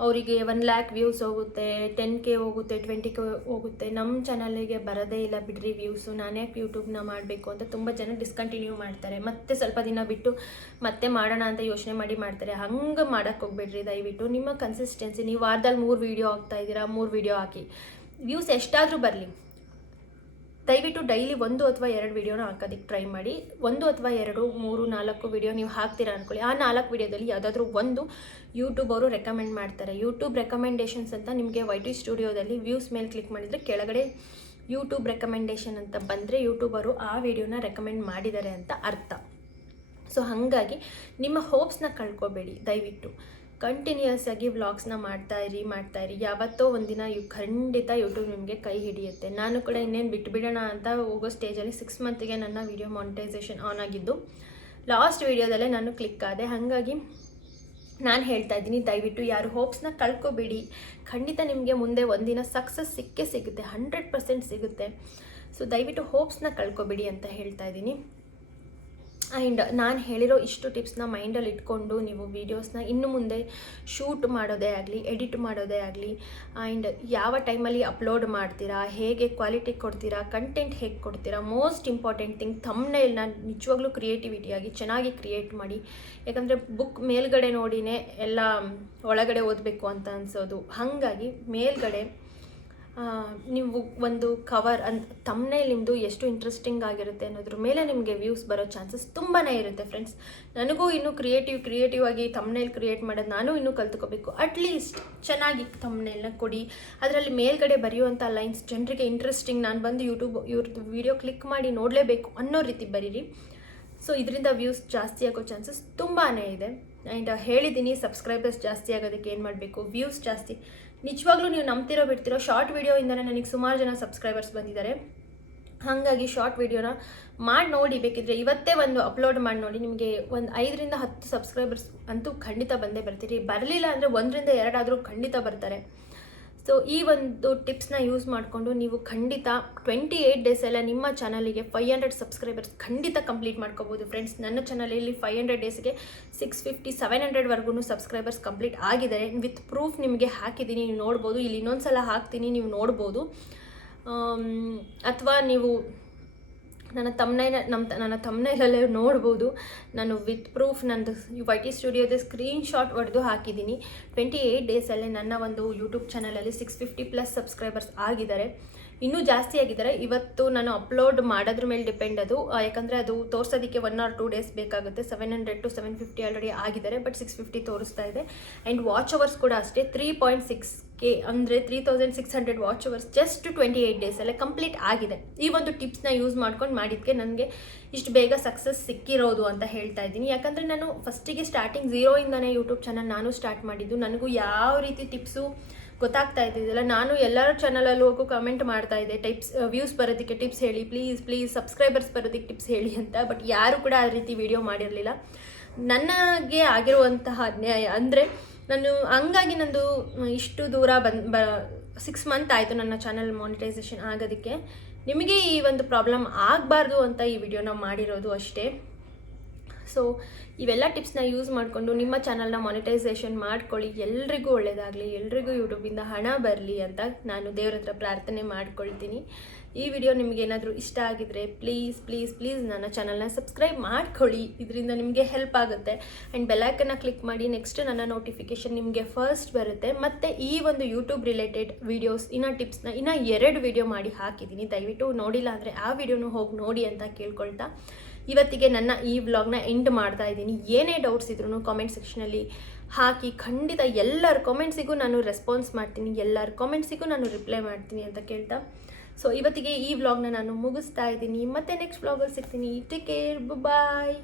ಅವರಿಗೆ ಒನ್ ಲ್ಯಾಕ್ ವ್ಯೂಸ್ ಹೋಗುತ್ತೆ ಟೆನ್ ಕೆ ಹೋಗುತ್ತೆ ಟ್ವೆಂಟಿ ಕೆ ಹೋಗುತ್ತೆ. ನಮ್ಮ ಚಾನಲಿಗೆ ಬರೋದೇ ಇಲ್ಲ ಬಿಡ್ರಿ ವ್ಯೂಸು ನಾನೇ ಯೂಟ್ಯೂಬ್ನ ಮಾಡಬೇಕು ಅಂತ ತುಂಬ ಜನ ಡಿಸ್ಕಂಟಿನ್ಯೂ ಮಾಡ್ತಾರೆ. ಮತ್ತೆ ಸ್ವಲ್ಪ ದಿನ ಬಿಟ್ಟು ಮತ್ತೆ ಮಾಡೋಣ ಅಂತ ಯೋಚನೆ ಮಾಡಿ ಮಾಡ್ತಾರೆ. ಹಂಗೆ ಮಾಡೋಕ್ಕೆ ಹೋಗ್ಬೇಡ್ರಿ ದಯವಿಟ್ಟು. ನಿಮ್ಮ ಕನ್ಸಿಸ್ಟೆನ್ಸಿ ನೀವು ವಾರದಲ್ಲಿ ಮೂರು ವೀಡಿಯೋ ಹಾಕ್ತಾ ಇದ್ದೀರಾ, ಮೂರು ವೀಡಿಯೋ ಹಾಕಿ. ವ್ಯೂಸ್ ಎಷ್ಟಾದರೂ ಬರಲಿ. ದಯವಿಟ್ಟು ಡೈಲಿ ಒಂದು ಅಥವಾ ಎರಡು ವೀಡಿಯೋನ ಹಾಕೋದಕ್ಕೆ ಟ್ರೈ ಮಾಡಿ. ಒಂದು ಅಥವಾ ಎರಡು, ಮೂರು, ನಾಲ್ಕು ವಿಡಿಯೋ ನೀವು ಹಾಕ್ತೀರಾ ಅಂದ್ಕೊಳ್ಳಿ ಆ ನಾಲ್ಕು ವಿಡಿಯೋದಲ್ಲಿ ಯಾವುದಾದ್ರೂ ಒಂದು ಯೂಟ್ಯೂಬ್ ಅವರು ರೆಕಮೆಂಡ್ ಮಾಡ್ತಾರೆ. ಯೂಟ್ಯೂಬ್ ರೆಕಮೆಂಡೇಷನ್ಸ್ ಅಂತ ನಿಮಗೆ ವೈ ಟಿ ಸ್ಟುಡಿಯೋದಲ್ಲಿ ವ್ಯೂಸ್ ಮೇಲೆ ಕ್ಲಿಕ್ ಮಾಡಿದರೆ ಕೆಳಗಡೆ ಯೂಟ್ಯೂಬ್ ರೆಕಮೆಂಡೇಷನ್ ಅಂತ ಬಂದರೆ ಯೂಟ್ಯೂಬರು ಆ ವಿಡಿಯೋನ ರೆಕಮೆಂಡ್ ಮಾಡಿದ್ದಾರೆ ಅಂತ ಅರ್ಥ. ಸೊ ಹಾಗಾಗಿ ನಿಮ್ಮ ಹೋಪ್ಸ್ನ ಕಳ್ಕೊಬೇಡಿ ದಯವಿಟ್ಟು. ಕಂಟಿನ್ಯೂಸ್ ಆಗಿ ವ್ಲಾಗ್ಸ್ನ ಮಾಡ್ತಾ ಇರಿ ಮಾಡ್ತಾ ಇರಿ. ಯಾವತ್ತೋ ಒಂದಿನ ಯು ಖಂಡಿತ ಯೂಟ್ಯೂಬ್ ನಿಮಗೆ ಕೈ ಹಿಡಿಯುತ್ತೆ. ನಾನು ಕೂಡ ಇನ್ನೇನು ಬಿಟ್ಬಿಡೋಣ ಅಂತ ಹೋಗೋ ಸ್ಟೇಜಲ್ಲಿ ಸಿಕ್ಸ್ ಮಂತಿಗೆ ನನ್ನ ವಿಡಿಯೋ ಮಾನಿಟೈಸೇಷನ್ ಆನ್ ಆಗಿದ್ದು ಲಾಸ್ಟ್ ವಿಡಿಯೋದಲ್ಲೇ ನಾನು ಕ್ಲಿಕ್ ಆದೆ. ಹಾಗಾಗಿ ನಾನು ಹೇಳ್ತಾ ಇದ್ದೀನಿ, ದಯವಿಟ್ಟು ಯಾರು ಹೋಪ್ಸ್ನ ಕಳ್ಕೊಬೇಡಿ. ಖಂಡಿತ ನಿಮಗೆ ಮುಂದೆ ಒಂದಿನ ಸಕ್ಸಸ್ ಸಿಕ್ಕೇ ಸಿಗುತ್ತೆ ಹಂಡ್ರೆಡ್ ಪರ್ಸೆಂಟ್ ಸಿಗುತ್ತೆ. ಸೊ ದಯವಿಟ್ಟು ಹೋಪ್ಸ್ನ ಕಳ್ಕೊಬೇಡಿ ಅಂತ ಹೇಳ್ತಾ ಇದ್ದೀನಿ. ಆ್ಯಂಡ್ ನಾನು ಹೇಳಿರೋ ಇಷ್ಟು ಟಿಪ್ಸ್ನ ಮೈಂಡಲ್ಲಿ ಇಟ್ಕೊಂಡು ನೀವು ವೀಡಿಯೋಸ್ನ ಇನ್ನು ಮುಂದೆ ಶೂಟ್ ಮಾಡೋದೇ ಆಗಲಿ ಎಡಿಟ್ ಮಾಡೋದೇ ಆಗಲಿ ಆ್ಯಂಡ್ ಯಾವ ಟೈಮಲ್ಲಿ ಅಪ್ಲೋಡ್ ಮಾಡ್ತೀರಾ, ಹೇಗೆ ಕ್ವಾಲಿಟಿ ಕೊಡ್ತೀರಾ ಕಂಟೆಂಟ್ ಹೇಗೆ ಕೊಡ್ತೀರಾ ಮೋಸ್ಟ್ ಇಂಪಾರ್ಟೆಂಟ್ ಥಿಂಗ್ ತಮ್ಮನೇಲ್ನ ನಿಜವಾಗ್ಲೂ ಕ್ರಿಯೇಟಿವಿಟಿಯಾಗಿ ಚೆನ್ನಾಗಿ ಕ್ರಿಯೇಟ್ ಮಾಡಿ. ಯಾಕಂದರೆ ಬುಕ್ ಮೇಲ್ಗಡೆ ನೋಡಿನೇ ಎಲ್ಲ ಒಳಗಡೆ ಓದಬೇಕು ಅಂತ ಅನ್ಸೋದು. ಹಾಗಾಗಿ ಮೇಲ್ಗಡೆ ನೀವು ಒಂದು ಕವರ್ ಅನ್ ತಮ್ಮನೇ ನಿಮ್ಮದು ಎಷ್ಟು ಇಂಟ್ರೆಸ್ಟಿಂಗ್ ಆಗಿರುತ್ತೆ ಅನ್ನೋದ್ರ ಮೇಲೆ ನಿಮಗೆ ವ್ಯೂಸ್ ಬರೋ ಚಾನ್ಸಸ್ ತುಂಬಾ ಇರುತ್ತೆ ಫ್ರೆಂಡ್ಸ್ ನನಗೂ ಇನ್ನೂ ಕ್ರಿಯೇಟಿವ್ ಕ್ರಿಯೇಟಿವ್ ಆಗಿ ತಮ್ಮನೇಲಿ ಕ್ರಿಯೇಟ್ ಮಾಡೋದು ನಾನು ಇನ್ನೂ ಕಲ್ತ್ಕೋಬೇಕು. ಅಟ್ಲೀಸ್ಟ್ ಚೆನ್ನಾಗಿ ತಮ್ಮನೇಲ್ನ ಕೊಡಿ. ಅದರಲ್ಲಿ ಮೇಲ್ಗಡೆ ಬರೆಯುವಂಥ ಲೈನ್ಸ್ ಜನರಿಗೆ ಇಂಟ್ರೆಸ್ಟಿಂಗ್ ನಾನು ಬಂದು ಯೂಟ್ಯೂಬ್ ಇವ್ರದ್ದು ವೀಡಿಯೋ ಕ್ಲಿಕ್ ಮಾಡಿ ನೋಡಲೇಬೇಕು ಅನ್ನೋ ರೀತಿ ಬರೀರಿ. ಸೊ ಇದರಿಂದ ವ್ಯೂಸ್ ಜಾಸ್ತಿ ಆಗೋ ಚಾನ್ಸಸ್ ತುಂಬಾ ಇದೆ. ಆ್ಯಂಡ್ ಹೇಳಿದ್ದೀನಿ ಸಬ್ಸ್ಕ್ರೈಬರ್ಸ್ ಜಾಸ್ತಿ ಆಗೋದಕ್ಕೆ ಏನು ಮಾಡಬೇಕು? ವ್ಯೂಸ್ ಜಾಸ್ತಿ. ನಿಜವಾಗ್ಲೂ ನೀವು ನಂಬ್ತಿರೋ ಬಿಡ್ತಿರೋ ಶಾರ್ಟ್ ವೀಡಿಯೋಯಿಂದಲೇ ನನಗೆ ಸುಮಾರು ಜನ ಸಬ್ಸ್ಕ್ರೈಬರ್ಸ್ ಬಂದಿದ್ದಾರೆ. ಹಾಗಾಗಿ ಶಾರ್ಟ್ ವೀಡಿಯೋನ ಮಾಡಿ ನೋಡಿ, ಬೇಕಿದ್ರೆ ಇವತ್ತೇ ಒಂದು ಅಪ್ಲೋಡ್ ಮಾಡಿ ನೋಡಿ. ನಿಮಗೆ ಒಂದು ಐದರಿಂದ ಹತ್ತು ಸಬ್ಸ್ಕ್ರೈಬರ್ಸ್ ಅಂತೂ ಖಂಡಿತ ಬಂದೇ ಬರ್ತೀರಿ. ಬರಲಿಲ್ಲ ಅಂದರೆ ಒಂದರಿಂದ ಎರಡಾದರೂ ಖಂಡಿತ ಬರ್ತಾರೆ. ಸೊ ಈ ಒಂದು ಟಿಪ್ಸ್ನ ಯೂಸ್ ಮಾಡಿಕೊಂಡು ನೀವು ಖಂಡಿತ ಟ್ವೆಂಟಿ ಏಯ್ಟ್ ಡೇಸೆಲ್ಲ ನಿಮ್ಮ ಚಾನಲಿಗೆ ಫೈವ್ ಹಂಡ್ರೆಡ್ ಸಬ್ಸ್ಕ್ರೈಬರ್ಸ್ ಖಂಡಿತ ಕಂಪ್ಲೀಟ್ ಮಾಡ್ಕೋಬೋದು ಫ್ರೆಂಡ್ಸ್ ನನ್ನ ಚಾನಲಲ್ಲಿ ಫೈವ್ ಹಂಡ್ರೆಡ್ ಡೇಸ್ಗೆ ಸಿಕ್ಸ್ ಫಿಫ್ಟಿ ಸೆವೆನ್ ಹಂಡ್ರೆಡ್ವರೆಗೂ ಸಬ್ಸ್ಕ್ರೈಬರ್ಸ್ ಕಂಪ್ಲೀಟ್ ಆಗಿದ್ದಾರೆ. ವಿತ್ ಪ್ರೂಫ್ ನಿಮಗೆ ಹಾಕಿದ್ದೀನಿ, ನೀವು ನೋಡ್ಬೋದು. ಇಲ್ಲಿ ಇನ್ನೊಂದು ಸಲ ಹಾಕ್ತೀನಿ, ನೀವು ನೋಡ್ಬೋದು. ಅಥವಾ ನೀವು ನನ್ನ ತಮ್ಮನೇ ನಮ್ಮ ನನ್ನ ತಮ್ಮನೇಲಲ್ಲೇ ನೋಡ್ಬೋದು. ನಾನು ವಿತ್ ಪ್ರೂಫ್ ನಂದು ವೈ ಟಿ ಸ್ಟುಡಿಯೋದ ಸ್ಕ್ರೀನ್ಶಾಟ್ ಹೊಡೆದು ಹಾಕಿದ್ದೀನಿ. ಟ್ವೆಂಟಿ ಏಯ್ಟ್ ಡೇಸಲ್ಲೇ ನನ್ನ ಒಂದು ಯೂಟ್ಯೂಬ್ ಚಾನಲಲ್ಲಿ ಸಿಕ್ಸ್ ಫಿಫ್ಟಿ ಪ್ಲಸ್ ಸಬ್ಸ್ಕ್ರೈಬರ್ಸ್ ಆಗಿದ್ದಾರೆ. ಇನ್ನೂ ಜಾಸ್ತಿ ಆಗಿದ್ದಾರೆ. ಇವತ್ತು ನಾನು ಅಪ್ಲೋಡ್ ಮಾಡೋದ್ರ ಮೇಲೆ ಡಿಪೆಂಡ್ ಅದು. ಯಾಕಂದರೆ ಅದು ತೋರಿಸೋದಕ್ಕೆ ಒನ್ ಆರ್ ಟೂ ಡೇಸ್ ಬೇಕಾಗುತ್ತೆ. Seven hundred to seven fifty already ಆಗಿದ್ದಾರೆ ಬಟ್ ಸಿಕ್ಸ್ ಫಿಫ್ಟಿ ತೋರಿಸ್ತಾ ಇದೆ. ಆ್ಯಂಡ್ ವಾಚ್ ಅವರ್ಸ್ ಕೂಡ ಅಷ್ಟೇ ತ್ರೀ ಪಾಯಿಂಟ್ ಸಿಕ್ಸ್ ಕೆ ಅಂದರೆ three thousand six hundred watch hours just twenty eight ಡೇಸಲ್ಲೇ complete ಆಗಿದೆ. ಈ ಒಂದು ಟಿಪ್ಸ್ನ ಯೂಸ್ ಮಾಡ್ಕೊಂಡು ಮಾಡಿದ್ದಕ್ಕೆ ನನಗೆ ಇಷ್ಟು ಬೇಗ ಸಕ್ಸಸ್ ಸಿಕ್ಕಿರೋದು ಅಂತ ಹೇಳ್ತಾ ಇದ್ದೀನಿ. ಯಾಕಂದರೆ ನಾನು ಫಸ್ಟಿಗೆ ಸ್ಟಾರ್ಟಿಂಗ್ ಝೀರೋಯಿಂದನೇ ಯೂಟ್ಯೂಬ್ ಚಾನಲ್ ನಾನು ಸ್ಟಾರ್ಟ್ ಮಾಡಿದ್ದು. ನನಗೂ ಯಾವ ರೀತಿ ಟಿಪ್ಸು ಗೊತ್ತಾಗ್ತಾ ಇದ್ದಿದ್ದಿಲ್ಲ. ನಾನು ಎಲ್ಲರ ಚಾನಲಲ್ಲಿ ಹೋಗು ಕಮೆಂಟ್ ಮಾಡ್ತಾ ಇದ್ದೆ. ಟಿಪ್ಸ್ ವ್ಯೂಸ್ ಬರೋದಕ್ಕೆ ಟಿಪ್ಸ್ ಹೇಳಿ. ಪ್ಲೀಸ್ ಪ್ಲೀಸ್ ಸಬ್ಸ್ಕ್ರೈಬರ್ಸ್ ಬರೋದಕ್ಕೆ ಟಿಪ್ಸ್ ಹೇಳಿ ಅಂತ. ಬಟ್ ಯಾರು ಕೂಡ ಆ ರೀತಿ ವಿಡಿಯೋ ಮಾಡಿರಲಿಲ್ಲ. ನನಗೆ ಆಗಿರುವಂತಹ ಅನ್ಯಾಯ ಅಂದರೆ ನಾನು ಹಂಗಾಗಿ ನಂದು ಇಷ್ಟು ದೂರ ಬಂದು, ಬ ಸಿಕ್ಸ್ ಮಂತ್ ಆಯಿತು ನನ್ನ ಚಾನಲ್ ಮಾನಿಟೈಸೇಷನ್ ಆಗೋದಕ್ಕೆ. ನಿಮಗೆ ಈ ಒಂದು ಪ್ರಾಬ್ಲಮ್ ಆಗಬಾರ್ದು ಅಂತ ಈ ವಿಡಿಯೋನ ಮಾಡಿರೋದು ಅಷ್ಟೇ. ಸೊ ಇವೆಲ್ಲ ಟಿಪ್ಸ್ನ ಯೂಸ್ ಮಾಡಿಕೊಂಡು ನಿಮ್ಮ ಚಾನಲ್ನ ಮಾನಿಟೈಸೇಷನ್ ಮಾಡ್ಕೊಳ್ಳಿ. ಎಲ್ರಿಗೂ ಒಳ್ಳೆಯದಾಗಲಿ ಎಲ್ರಿಗೂ ಯೂಟ್ಯೂಬಿಂದ ಹಣ ಬರಲಿ ಅಂತ ನಾನು ದೇವ್ರ ಹತ್ರ ಪ್ರಾರ್ಥನೆ ಮಾಡ್ಕೊಳ್ತೀನಿ. ಈ ವಿಡಿಯೋ ನಿಮಗೇನಾದರೂ ಇಷ್ಟ ಆಗಿದ್ರೆ ಪ್ಲೀಸ್ ಪ್ಲೀಸ್ ಪ್ಲೀಸ್ ನನ್ನ ಚಾನಲ್ನ ಸಬ್ಸ್ಕ್ರೈಬ್ ಮಾಡ್ಕೊಳ್ಳಿ. ಇದರಿಂದ ನಿಮಗೆ ಹೆಲ್ಪ್ ಆಗುತ್ತೆ. ಆ್ಯಂಡ್ ಬೆಲ್ಲೈಕನ್ನ ಕ್ಲಿಕ್ ಮಾಡಿ ನೆಕ್ಸ್ಟ್ ನನ್ನ ನೋಟಿಫಿಕೇಶನ್ ನಿಮಗೆ ಫಸ್ಟ್ ಬರುತ್ತೆ. ಮತ್ತು ಈ ಒಂದು ಯೂಟ್ಯೂಬ್ ರಿಲೇಟೆಡ್ ವೀಡಿಯೋಸ್ ಇನ್ನೂ ಟಿಪ್ಸ್ನ ಇನ್ನೂ ಎರಡು ವೀಡಿಯೋ ಮಾಡಿ ಹಾಕಿದ್ದೀನಿ. ದಯವಿಟ್ಟು ನೋಡಿಲ್ಲ ಅಂದರೆ ಆ ವಿಡಿಯೋನು ಹೋಗಿ ನೋಡಿ ಅಂತ ಕೇಳ್ಕೊಳ್ತಾ. ಇವತ್ತಿಗೆ ನನ್ನ ಈ ವ್ಲಾಗ್ನ ಎಂಡ್ ಮಾಡ್ತಾ ಇದ್ದೀನಿ. ಏನೇ ಡೌಟ್ಸ್ ಇದ್ರೂ ಕಾಮೆಂಟ್ ಸೆಕ್ಷನಲ್ಲಿ ಹಾಕಿ ಖಂಡಿತ ಎಲ್ಲರ ಕಾಮೆಂಟ್ಸಿಗೂ ನಾನು ರೆಸ್ಪಾನ್ಸ್ ಮಾಡ್ತೀನಿ. ಎಲ್ಲರ ಕಾಮೆಂಟ್ಸಿಗೂ ನಾನು ರಿಪ್ಲೈ ಮಾಡ್ತೀನಿ ಅಂತ ಕೇಳ್ತಾ. ಸೊ ಇವತ್ತಿಗೆ ಈ ವ್ಲಾಗ್ನ ನಾನು ಮುಗಿಸ್ತಾ ಇದ್ದೀನಿ. ಮತ್ತೆ ನೆಕ್ಸ್ಟ್ ವ್ಲಾಗಲ್ಲಿ ಸಿಗ್ತೀನಿ. Take care bye